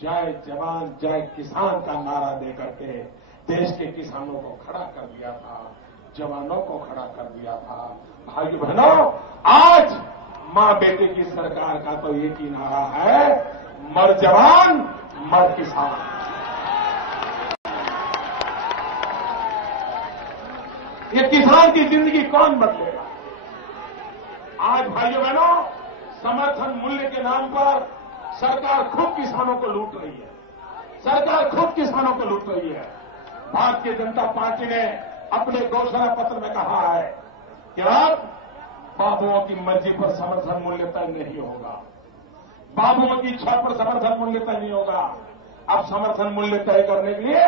जय जवान जय किसान का नारा देकर के देश के किसानों को खड़ा कर दिया था, जवानों को खड़ा कर दिया था। भाइयों बहनों, आज मां बेटे की सरकार का तो एक ही नारा है, मर जवान मर किसान। ये किसान की जिंदगी कौन बदलेगा? आज भाइयों बहनों, समर्थन मूल्य के नाम पर सरकार खुद किसानों को लूट रही है। सरकार खुद किसानों को लूट रही है। भारतीय जनता पार्टी ने अपने घोषणा पत्र में कहा है कि अब बाबुओं की मर्जी पर समर्थन मूल्य तय नहीं होगा, बाबुओं की इच्छा पर समर्थन मूल्य तय नहीं होगा। अब समर्थन मूल्य तय करने के लिए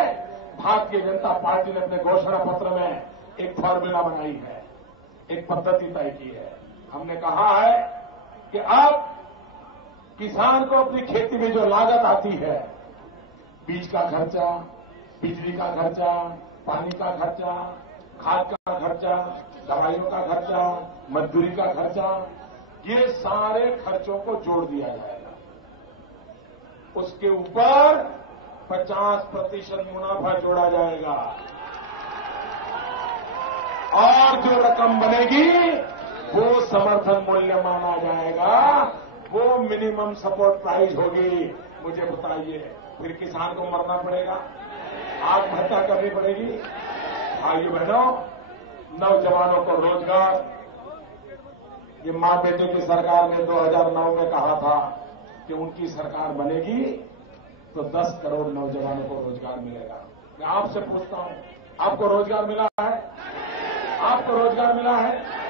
भारतीय जनता पार्टी ने अपने घोषणा पत्र में एक फॉर्मूला बनाई है, एक पद्धति तय की है। हमने कहा है कि अब किसान को अपनी खेती में जो लागत आती है, बीज का खर्चा, बिजली का खर्चा, पानी का खर्चा, खाद का खर्चा, दवाइयों का खर्चा, मजदूरी का खर्चा, ये सारे खर्चों को जोड़ दिया जाएगा। उसके ऊपर 50% मुनाफा जोड़ा जाएगा और जो रकम बनेगी वो समर्थन मूल्य माना जाएगा, वो मिनिमम सपोर्ट प्राइस होगी। मुझे बताइए, फिर किसान को मरना पड़ेगा, आत्महत्या करनी पड़ेगी? भाइयों बहनों, नौजवानों को रोजगार, ये मां बेटे की सरकार ने 2009 में कहा था कि उनकी सरकार बनेगी तो 10 करोड़ नौजवानों को रोजगार मिलेगा। मैं आपसे पूछता हूं, आपको रोजगार मिला है? आपको रोजगार मिला है?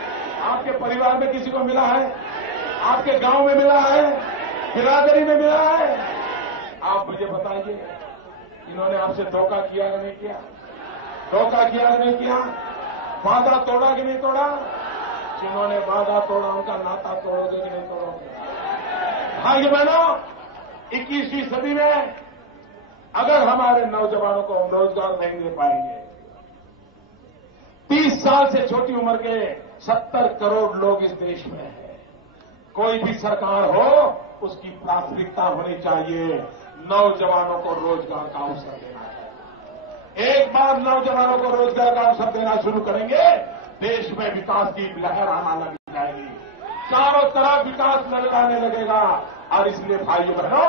आपके परिवार में किसी को मिला है? आपके गांव में मिला है? बिरादरी में मिला है? आप मुझे बताइए, इन्होंने आपसे धोखा किया कि नहीं किया? धोखा किया कि नहीं किया? वादा तोड़ा कि नहीं तोड़ा? जिन्होंने वादा तोड़ा उनका नाता तोड़ोगे कि नहीं तोड़ोगे? भाई बहनों, 21वीं सदी में अगर हमारे नौजवानों को हम रोजगार नहीं दे पाएंगे, 30 साल से छोटी उम्र के 70 करोड़ लोग इस देश में हैं। कोई भी सरकार हो, उसकी प्राथमिकता होनी चाहिए नौजवानों को रोजगार का अवसर देना है। एक बार नौजवानों को रोजगार का अवसर देना शुरू करेंगे, देश में विकास की लहर आना लग जाएगी, चारों तरफ विकास लहराने लगेगा। और इसलिए भाइयों बहनों,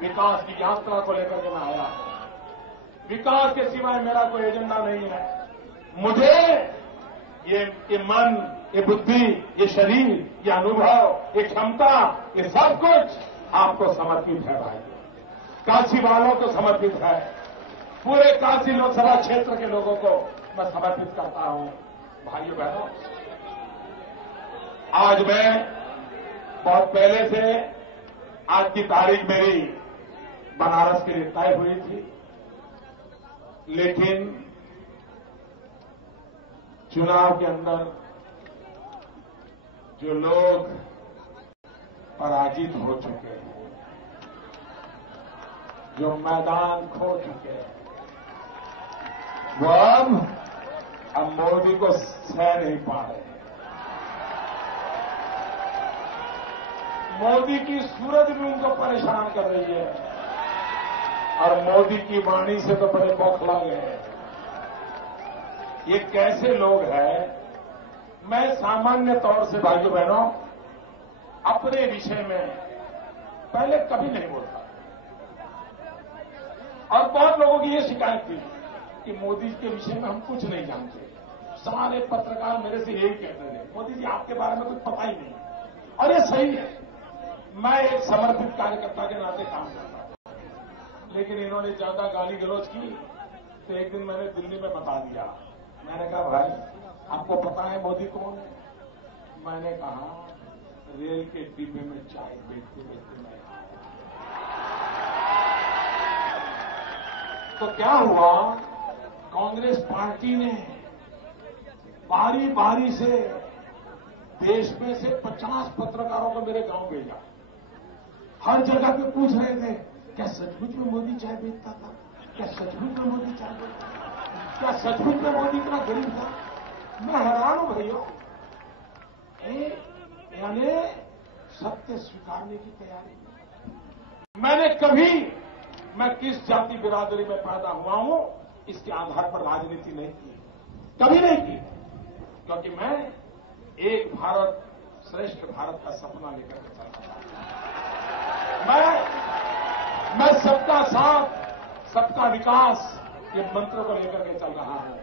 विकास की यात्रा को लेकर के मैं आया हूं। विकास के सिवाय मेरा कोई एजेंडा नहीं है। मुझे ये मन, ये बुद्धि, ये शरीर, ये अनुभव, ये क्षमता, ये सब कुछ आपको समर्पित है भाइयों। काशी वालों को समर्पित है, पूरे काशी लोकसभा क्षेत्र के लोगों को मैं समर्पित करता हूं। भाइयों बहनों, आज मैं बहुत पहले से, आज की तारीख मेरी बनारस के लिए तय हुई थी, लेकिन चुनाव के अंदर जो लोग पराजित हो चुके हैं, जो मैदान खो चुके हैं, वो अब मोदी को सह नहीं पा रहे हैं। मोदी की सूरत भी उनको परेशान कर रही है और मोदी की वाणी से तो बड़े बौखला गए हैं। ये कैसे लोग हैं? मैं सामान्य तौर से भाइयों बहनों अपने विषय में पहले कभी नहीं बोलता, और बहुत लोगों की ये शिकायत थी कि मोदी के विषय में हम कुछ नहीं जानते। सारे पत्रकार मेरे से यही कहते थे, मोदी जी आपके बारे में कुछ पता ही नहीं। और ये सही है, मैं एक समर्पित कार्यकर्ता के नाते काम करता हूं, लेकिन इन्होंने ज्यादा गाली गलौज की तो एक दिन मैंने दिल्ली में बता दिया। मैंने कहा भाई आपको पता है मोदी कौन है? मैंने कहा रेल के डिब्बे में चाय बेचते बेचते मैं तो क्या हुआ, कांग्रेस पार्टी ने बारी बारी से देश में से 50 पत्रकारों को मेरे गांव भेजा। हर जगह पे पूछ रहे थे, क्या सचमुच में मोदी चाय बेचता था? क्या सचमुच में मोदी चाय बेचता था? क्या सचमुच में मोदी इतना गरीब था? मैं हैरान हूं भैया। यानी सत्य स्वीकारने की तैयारी। मैं किस जाति बिरादरी में पैदा हुआ हूं इसके आधार पर राजनीति नहीं की, कभी नहीं की, क्योंकि मैं एक भारत श्रेष्ठ भारत का सपना लेकर के चलता था। मैं सबका साथ सबका विकास ये मंत्र को लेकर के चल रहा हूं।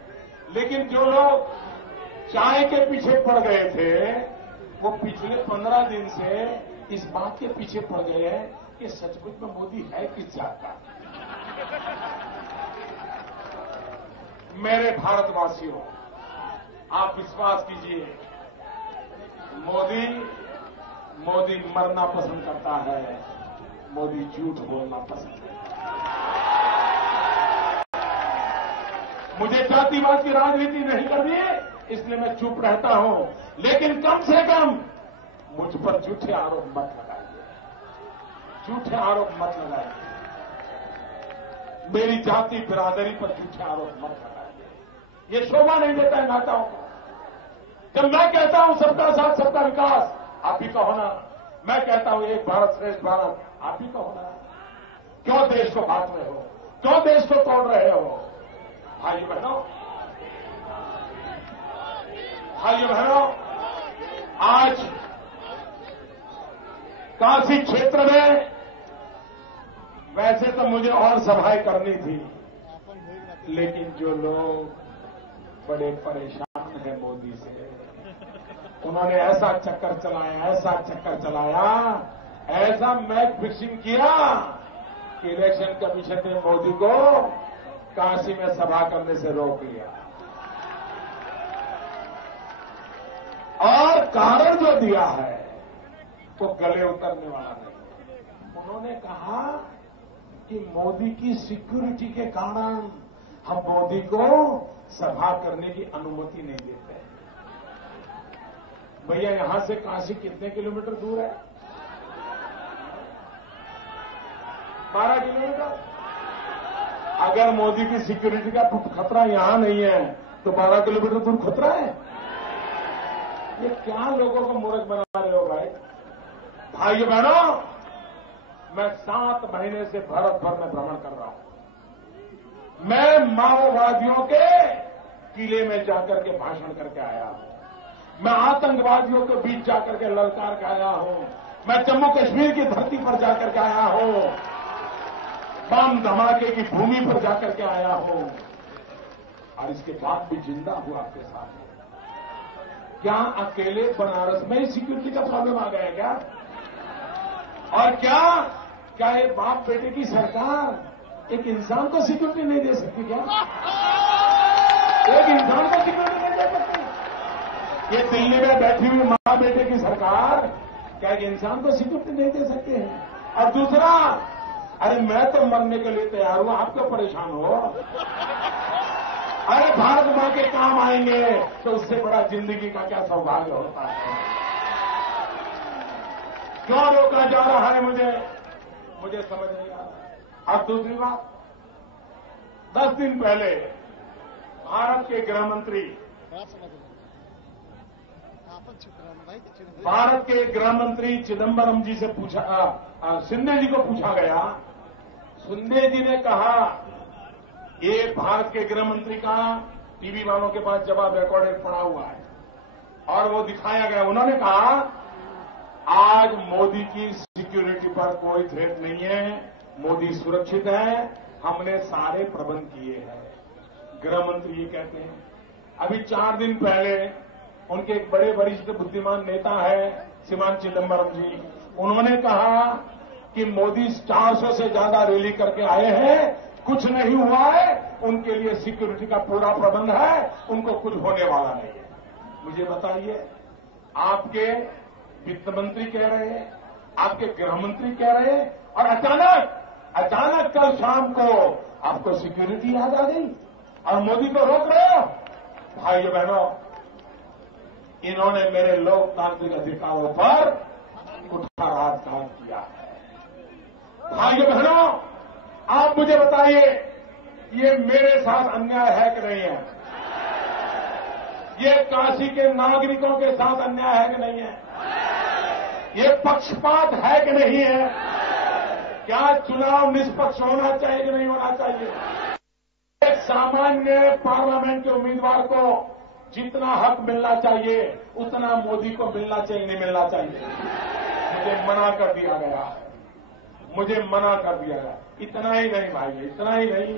लेकिन जो लोग चाय के पीछे पड़ गए थे, वो पिछले 15 दिन से इस बात के पीछे पड़ गए हैं कि सचमुच में मोदी है किस जात का। मेरे भारतवासियों, आप विश्वास कीजिए, मोदी मरना पसंद करता है, मोदी झूठ बोलना पसंद करता है। मुझे जातिवाद की राजनीति नहीं करनी है, इसलिए मैं चुप रहता हूं, लेकिन कम से कम मुझ पर झूठे आरोप मत लगाइए, झूठे आरोप मत लगाइए, मेरी जाति बिरादरी पर झूठे आरोप मत लगाइए। ये शोभा नहीं देता है नेताओं को। जब मैं कहता हूं सबका साथ सबका विकास, आप भी कहो ना। मैं कहता हूं एक भारत श्रेष्ठ भारत, आप भी कहो ना। क्यों देश को बांट रहे हो? क्यों देश को तोड़ रहे हो? भाइयों बहनों, आज काशी क्षेत्र में वैसे तो मुझे और सभाएं करनी थी, लेकिन जो लोग बड़े परेशान हैं मोदी से, उन्होंने ऐसा चक्कर चलाया, ऐसा मैच फिक्सिंग किया कि इलेक्शन कमीशन ने मोदी को काशी में सभा करने से रोक लिया। और कारण जो दिया है वो गले उतरने वाला नहीं। उन्होंने कहा कि मोदी की सिक्योरिटी के कारण हम मोदी को सभा करने की अनुमति नहीं देते। भैया यहां से काशी कितने किलोमीटर दूर है? 12 किलोमीटर। अगर मोदी की सिक्योरिटी का खतरा यहां नहीं है तो 12 किलोमीटर दूर खतरा है। ये क्या लोगों को मूर्ख बना रहे हो भाई? भाइयों बहनों, मैं 7 महीने से भारत भर में भ्रमण कर रहा हूं। मैं माओवादियों के किले में जाकर के भाषण करके आया हूं। मैं आतंकवादियों के बीच जाकर के ललकार के आया हूं। मैं जम्मू कश्मीर की धरती पर जाकर के आया हूं। बम धमाके की भूमि पर जाकर के आया हूं। और इसके बाद भी जिंदा हूं आपके साथ। क्या अकेले बनारस में ही सिक्योरिटी का प्रॉब्लम आ गया क्या? और क्या ये बाप बेटे की सरकार एक इंसान को सिक्योरिटी नहीं दे सकती क्या? एक इंसान को सिक्योरिटी नहीं दे सकती? ये दिल्ली में बैठी हुई मां बेटे की सरकार क्या एक इंसान को सिक्योरिटी नहीं दे सकते हैं? और दूसरा, अरे मैं तो मरने के लिए तैयार हूं, आप क्यों परेशान हो? अरे भारत मां के काम आएंगे तो उससे बड़ा जिंदगी का क्या सौभाग्य होता है? क्यों रोका जा रहा है मुझे समझ नहीं आ रहा। अब दूसरी बात, 10 दिन पहले भारत के गृह मंत्री चिदम्बरम जी से शिंदे जी को पूछा गया। शिंदे जी ने कहा, ये भारत के गृह मंत्री का टीवी वालों के पास जवाब रिकॉर्डेड पड़ा हुआ है और वो दिखाया गया। उन्होंने कहा, आज मोदी की सिक्योरिटी पर कोई थ्रेट नहीं है, मोदी सुरक्षित है, हमने सारे प्रबंध किए हैं। गृह मंत्री ये कहते हैं। अभी 4 दिन पहले उनके एक बड़े वरिष्ठ बुद्धिमान नेता है श्रीमान चिदम्बरम जी, उन्होंने कहा कि मोदी 400 से ज्यादा रैली करके आए हैं, कुछ नहीं हुआ है, उनके लिए सिक्योरिटी का पूरा प्रबंध है, उनको कुछ होने वाला नहीं है। मुझे बताइए, आपके वित्त मंत्री कह रहे हैं, आपके गृह मंत्री कह रहे हैं, और अचानक कल शाम को आपको सिक्योरिटी याद आ गई और मोदी को रोक रहे हो? भाइयों बहनों, इन्होंने मेरे लोकतांत्रिक अधिकारों पर कुठाराघात किया है। भाइयों बहनों, आप मुझे बताइए, ये मेरे साथ अन्याय है कि नहीं है? ये काशी के नागरिकों के साथ अन्याय है कि नहीं है? ये पक्षपात है कि नहीं है? क्या चुनाव निष्पक्ष होना चाहिए कि नहीं होना चाहिए? एक सामान्य पार्लियामेंट के उम्मीदवार को जितना हक मिलना चाहिए उतना मोदी को मिलना चाहिए, नहीं मिलना चाहिए? मुझे मना कर दिया गया है। इतना ही नहीं भाई, इतना ही नहीं,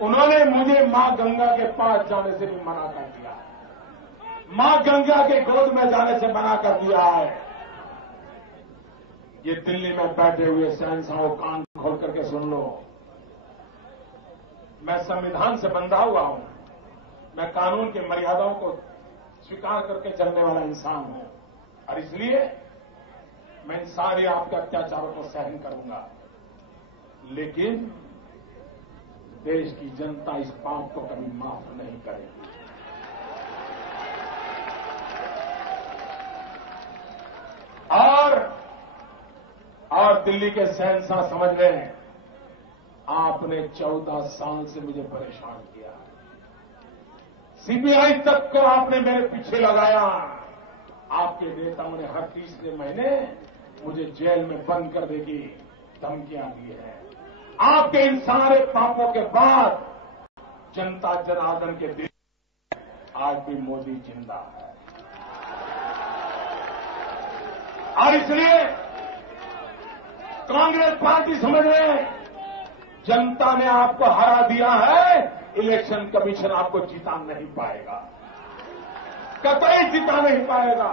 उन्होंने मुझे मां गंगा के पास जाने से भी मना कर दिया। मां गंगा के गोद में जाने से मना कर दिया है। ये दिल्ली में बैठे हुए शहंशाहों, कान खोल करके सुन लो, मैं संविधान से बंधा हुआ हूं। मैं कानून की मर्यादाओं को स्वीकार करके चलने वाला इंसान हूं और इसलिए मैं इन सारे आपके अत्याचारों को सहन करूंगा, लेकिन देश की जनता इस पाप को कभी माफ नहीं करेगी। और दिल्ली के शहंशाह समझ रहे हैं, आपने 14 साल से मुझे परेशान किया, सीबीआई तक को आपने मेरे पीछे लगाया। आपके नेताओं ने हर तीसरे महीने मुझे जेल में बंद कर देगी धमकियां दी है। आपके इन सारे पापों के बाद जनता जनार्दन के दिल आज भी मोदी जिंदा है और इसलिए कांग्रेस पार्टी समझ रहे हैं, जनता ने आपको हरा दिया है, इलेक्शन कमीशन आपको जिता नहीं पाएगा, कतई जिता नहीं पाएगा।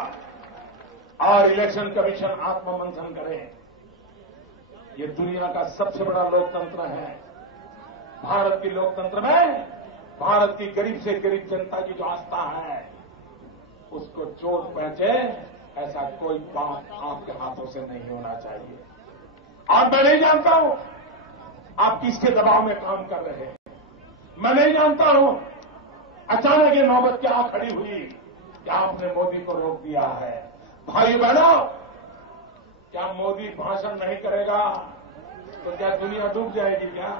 और इलेक्शन कमीशन आत्ममंथन करे। ये दुनिया का सबसे बड़ा लोकतंत्र है। भारत की लोकतंत्र में भारत की गरीब से गरीब जनता की जो आस्था है उसको चोट पहुंचे, ऐसा कोई बात आपके हाथों से नहीं होना चाहिए। और मैं नहीं जानता हूं आप किसके दबाव में काम कर रहे हैं, मैं नहीं जानता हूं अचानक ये नौबत क्या खड़ी हुई कि आपने मोदी को रोक दिया है। भाई बहनों, क्या मोदी भाषण नहीं करेगा? तो क्या दुनिया डूब जाएगी क्या?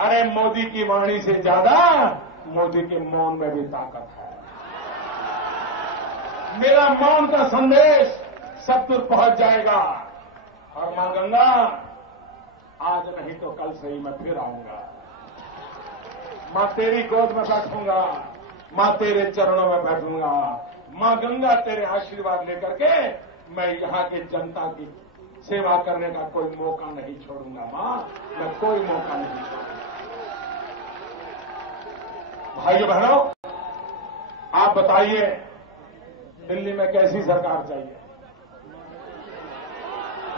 अरे मोदी की वाणी से ज्यादा मोदी के मौन में भी ताकत है। मेरा मौन का संदेश सब तक पहुंच जाएगा। और मां गंगा, आज नहीं तो कल से ही मैं फिर आऊंगा। मां तेरी गोद में बैठूंगा, मां तेरे चरणों में बैठूंगा। मां गंगा, तेरे आशीर्वाद लेकर के मैं यहां की जनता की सेवा करने का कोई मौका नहीं छोड़ूंगा। मां, मैं कोई मौका नहीं छोड़ूंगा। भाइयों बहनों, आप बताइए, दिल्ली में कैसी सरकार चाहिए?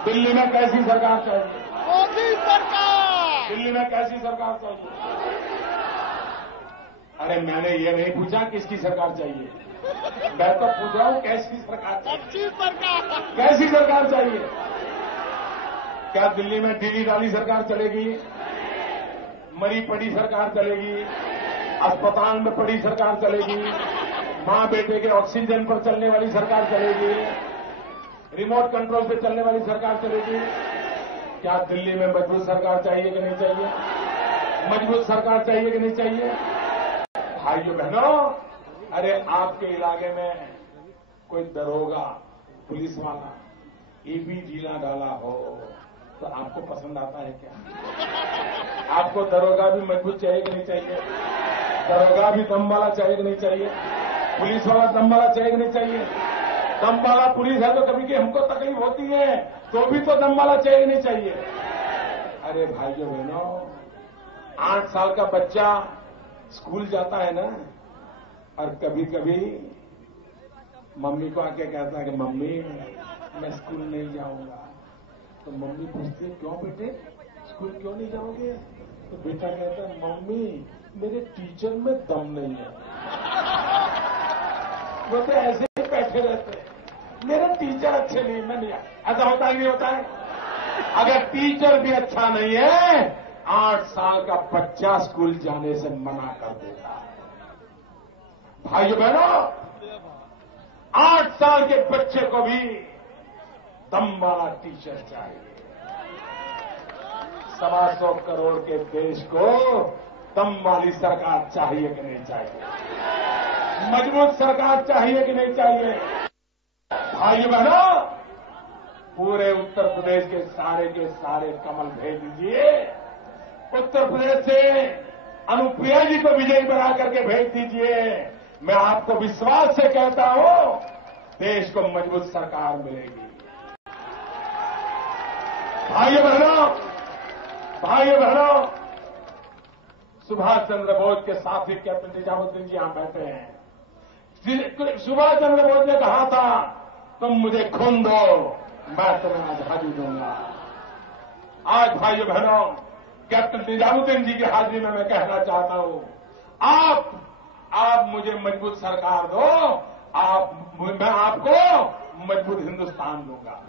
दिल्ली में कैसी सरकार चाहिए? मोदी सरकार। दिल्ली में कैसी सरकार चाहिए? अरे मैंने ये नहीं पूछा किसकी सरकार चाहिए, मैं तो पूछ रहा हूं कैसी सरकार चाहिए? अच्छी सरकार। कैसी सरकार चाहिए? क्या दिल्ली में ढीली ढाली सरकार चलेगी? मरी पड़ी सरकार चलेगी? अस्पताल में पड़ी सरकार चलेगी? मां बेटे के ऑक्सीजन पर चलने वाली सरकार चलेगी? रिमोट कंट्रोल से चलने वाली सरकार चलेगी? क्या दिल्ली में मजबूत सरकार चाहिए कि नहीं चाहिए? मजबूत सरकार चाहिए कि नहीं चाहिए? भाइयों बहनों, अरे आपके इलाके में कोई दरोगा, पुलिस वाला ये भी ढीला ढाला हो तो आपको पसंद आता है क्या? आपको दरोगा भी मजबूत चाहिए कि नहीं चाहिए? दरोगा भी दम वाला चाहिए कि नहीं चाहिए? पुलिस वाला दम वाला चाहिए कि नहीं चाहिए? दम वाला पुलिस है तो कभी कि हमको तकलीफ होती है, तो भी तो दम वाला चाहिए कि नहीं चाहिए? अरे भाइयों बहनों, 8 साल का बच्चा स्कूल जाता है ना, और कभी कभी मम्मी को आके कहता है कि मम्मी मैं स्कूल नहीं जाऊंगा। तो मम्मी पूछती है क्यों बेटे, स्कूल क्यों नहीं जाओगे? तो बेटा कहता है मम्मी मेरे टीचर में दम नहीं है। वो तो ऐसे ही बैठे रहते हैं, मेरे टीचर अच्छे नहीं, मैं नहीं। ऐसा होता है नहीं होता है? अगर टीचर भी अच्छा नहीं है, 8 साल का बच्चा स्कूल जाने से मना कर देता है। भाइयों बहनों, 8 साल के बच्चे को भी दम वाला टीचर चाहिए। 125 करोड़ के देश को दम वाली सरकार चाहिए कि नहीं चाहिए? मजबूत सरकार चाहिए कि नहीं चाहिए? भाइयों बहनों, पूरे उत्तर प्रदेश के सारे कमल भेज दीजिए। उत्तर प्रदेश से अनुप्रिया जी को विजयी बना करके भेज दीजिए। मैं आपको विश्वास से कहता हूं, देश को मजबूत सरकार मिलेगी। भाइयों बहनों, सुभाष चंद्र बोस के साथी कैप्टन निजामुद्दीन जी यहां बैठे हैं। सुभाष चंद्र बोस ने कहा था तुम मुझे खून दो, मैं तुम्हें आजादी दूंगा। आज भाइयों बहनों, कैप्टन निजामुद्दीन जी की हाजिरी में मैं कहना चाहता हूं, आप मुझे मजबूत सरकार दो, मैं आपको मजबूत हिंदुस्तान दूंगा।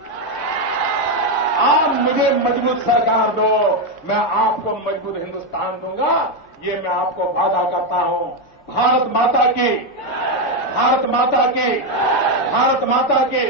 आप मुझे मजबूत सरकार दो, मैं आपको मजबूत हिंदुस्तान दूंगा। ये मैं आपको वादा करता हूं। भारत माता की, भारत माता की, भारत माता की।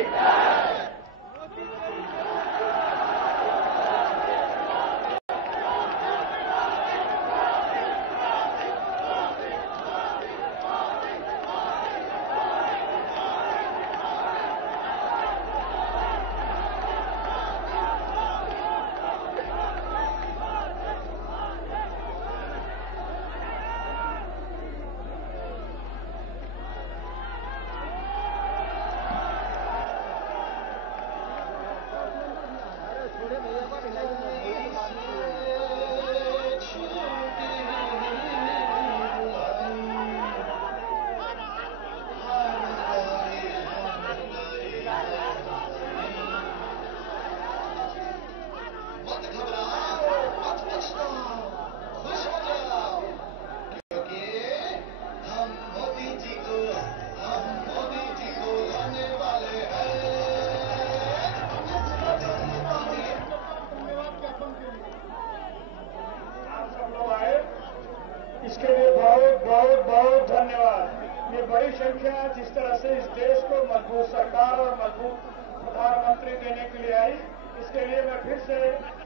इसके लिए बहुत धन्यवाद। ये बड़ी संख्या जिस तरह से इस देश को मजबूत सरकार और मजबूत प्रधानमंत्री देने के लिए आई, इसके लिए मैं फिर से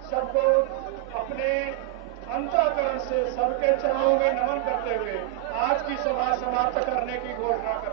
सबको अपने अंतःकरण से सबके चरणों में नमन करते हुए आज की सभा समाप्त करने की घोषणा करता हूं।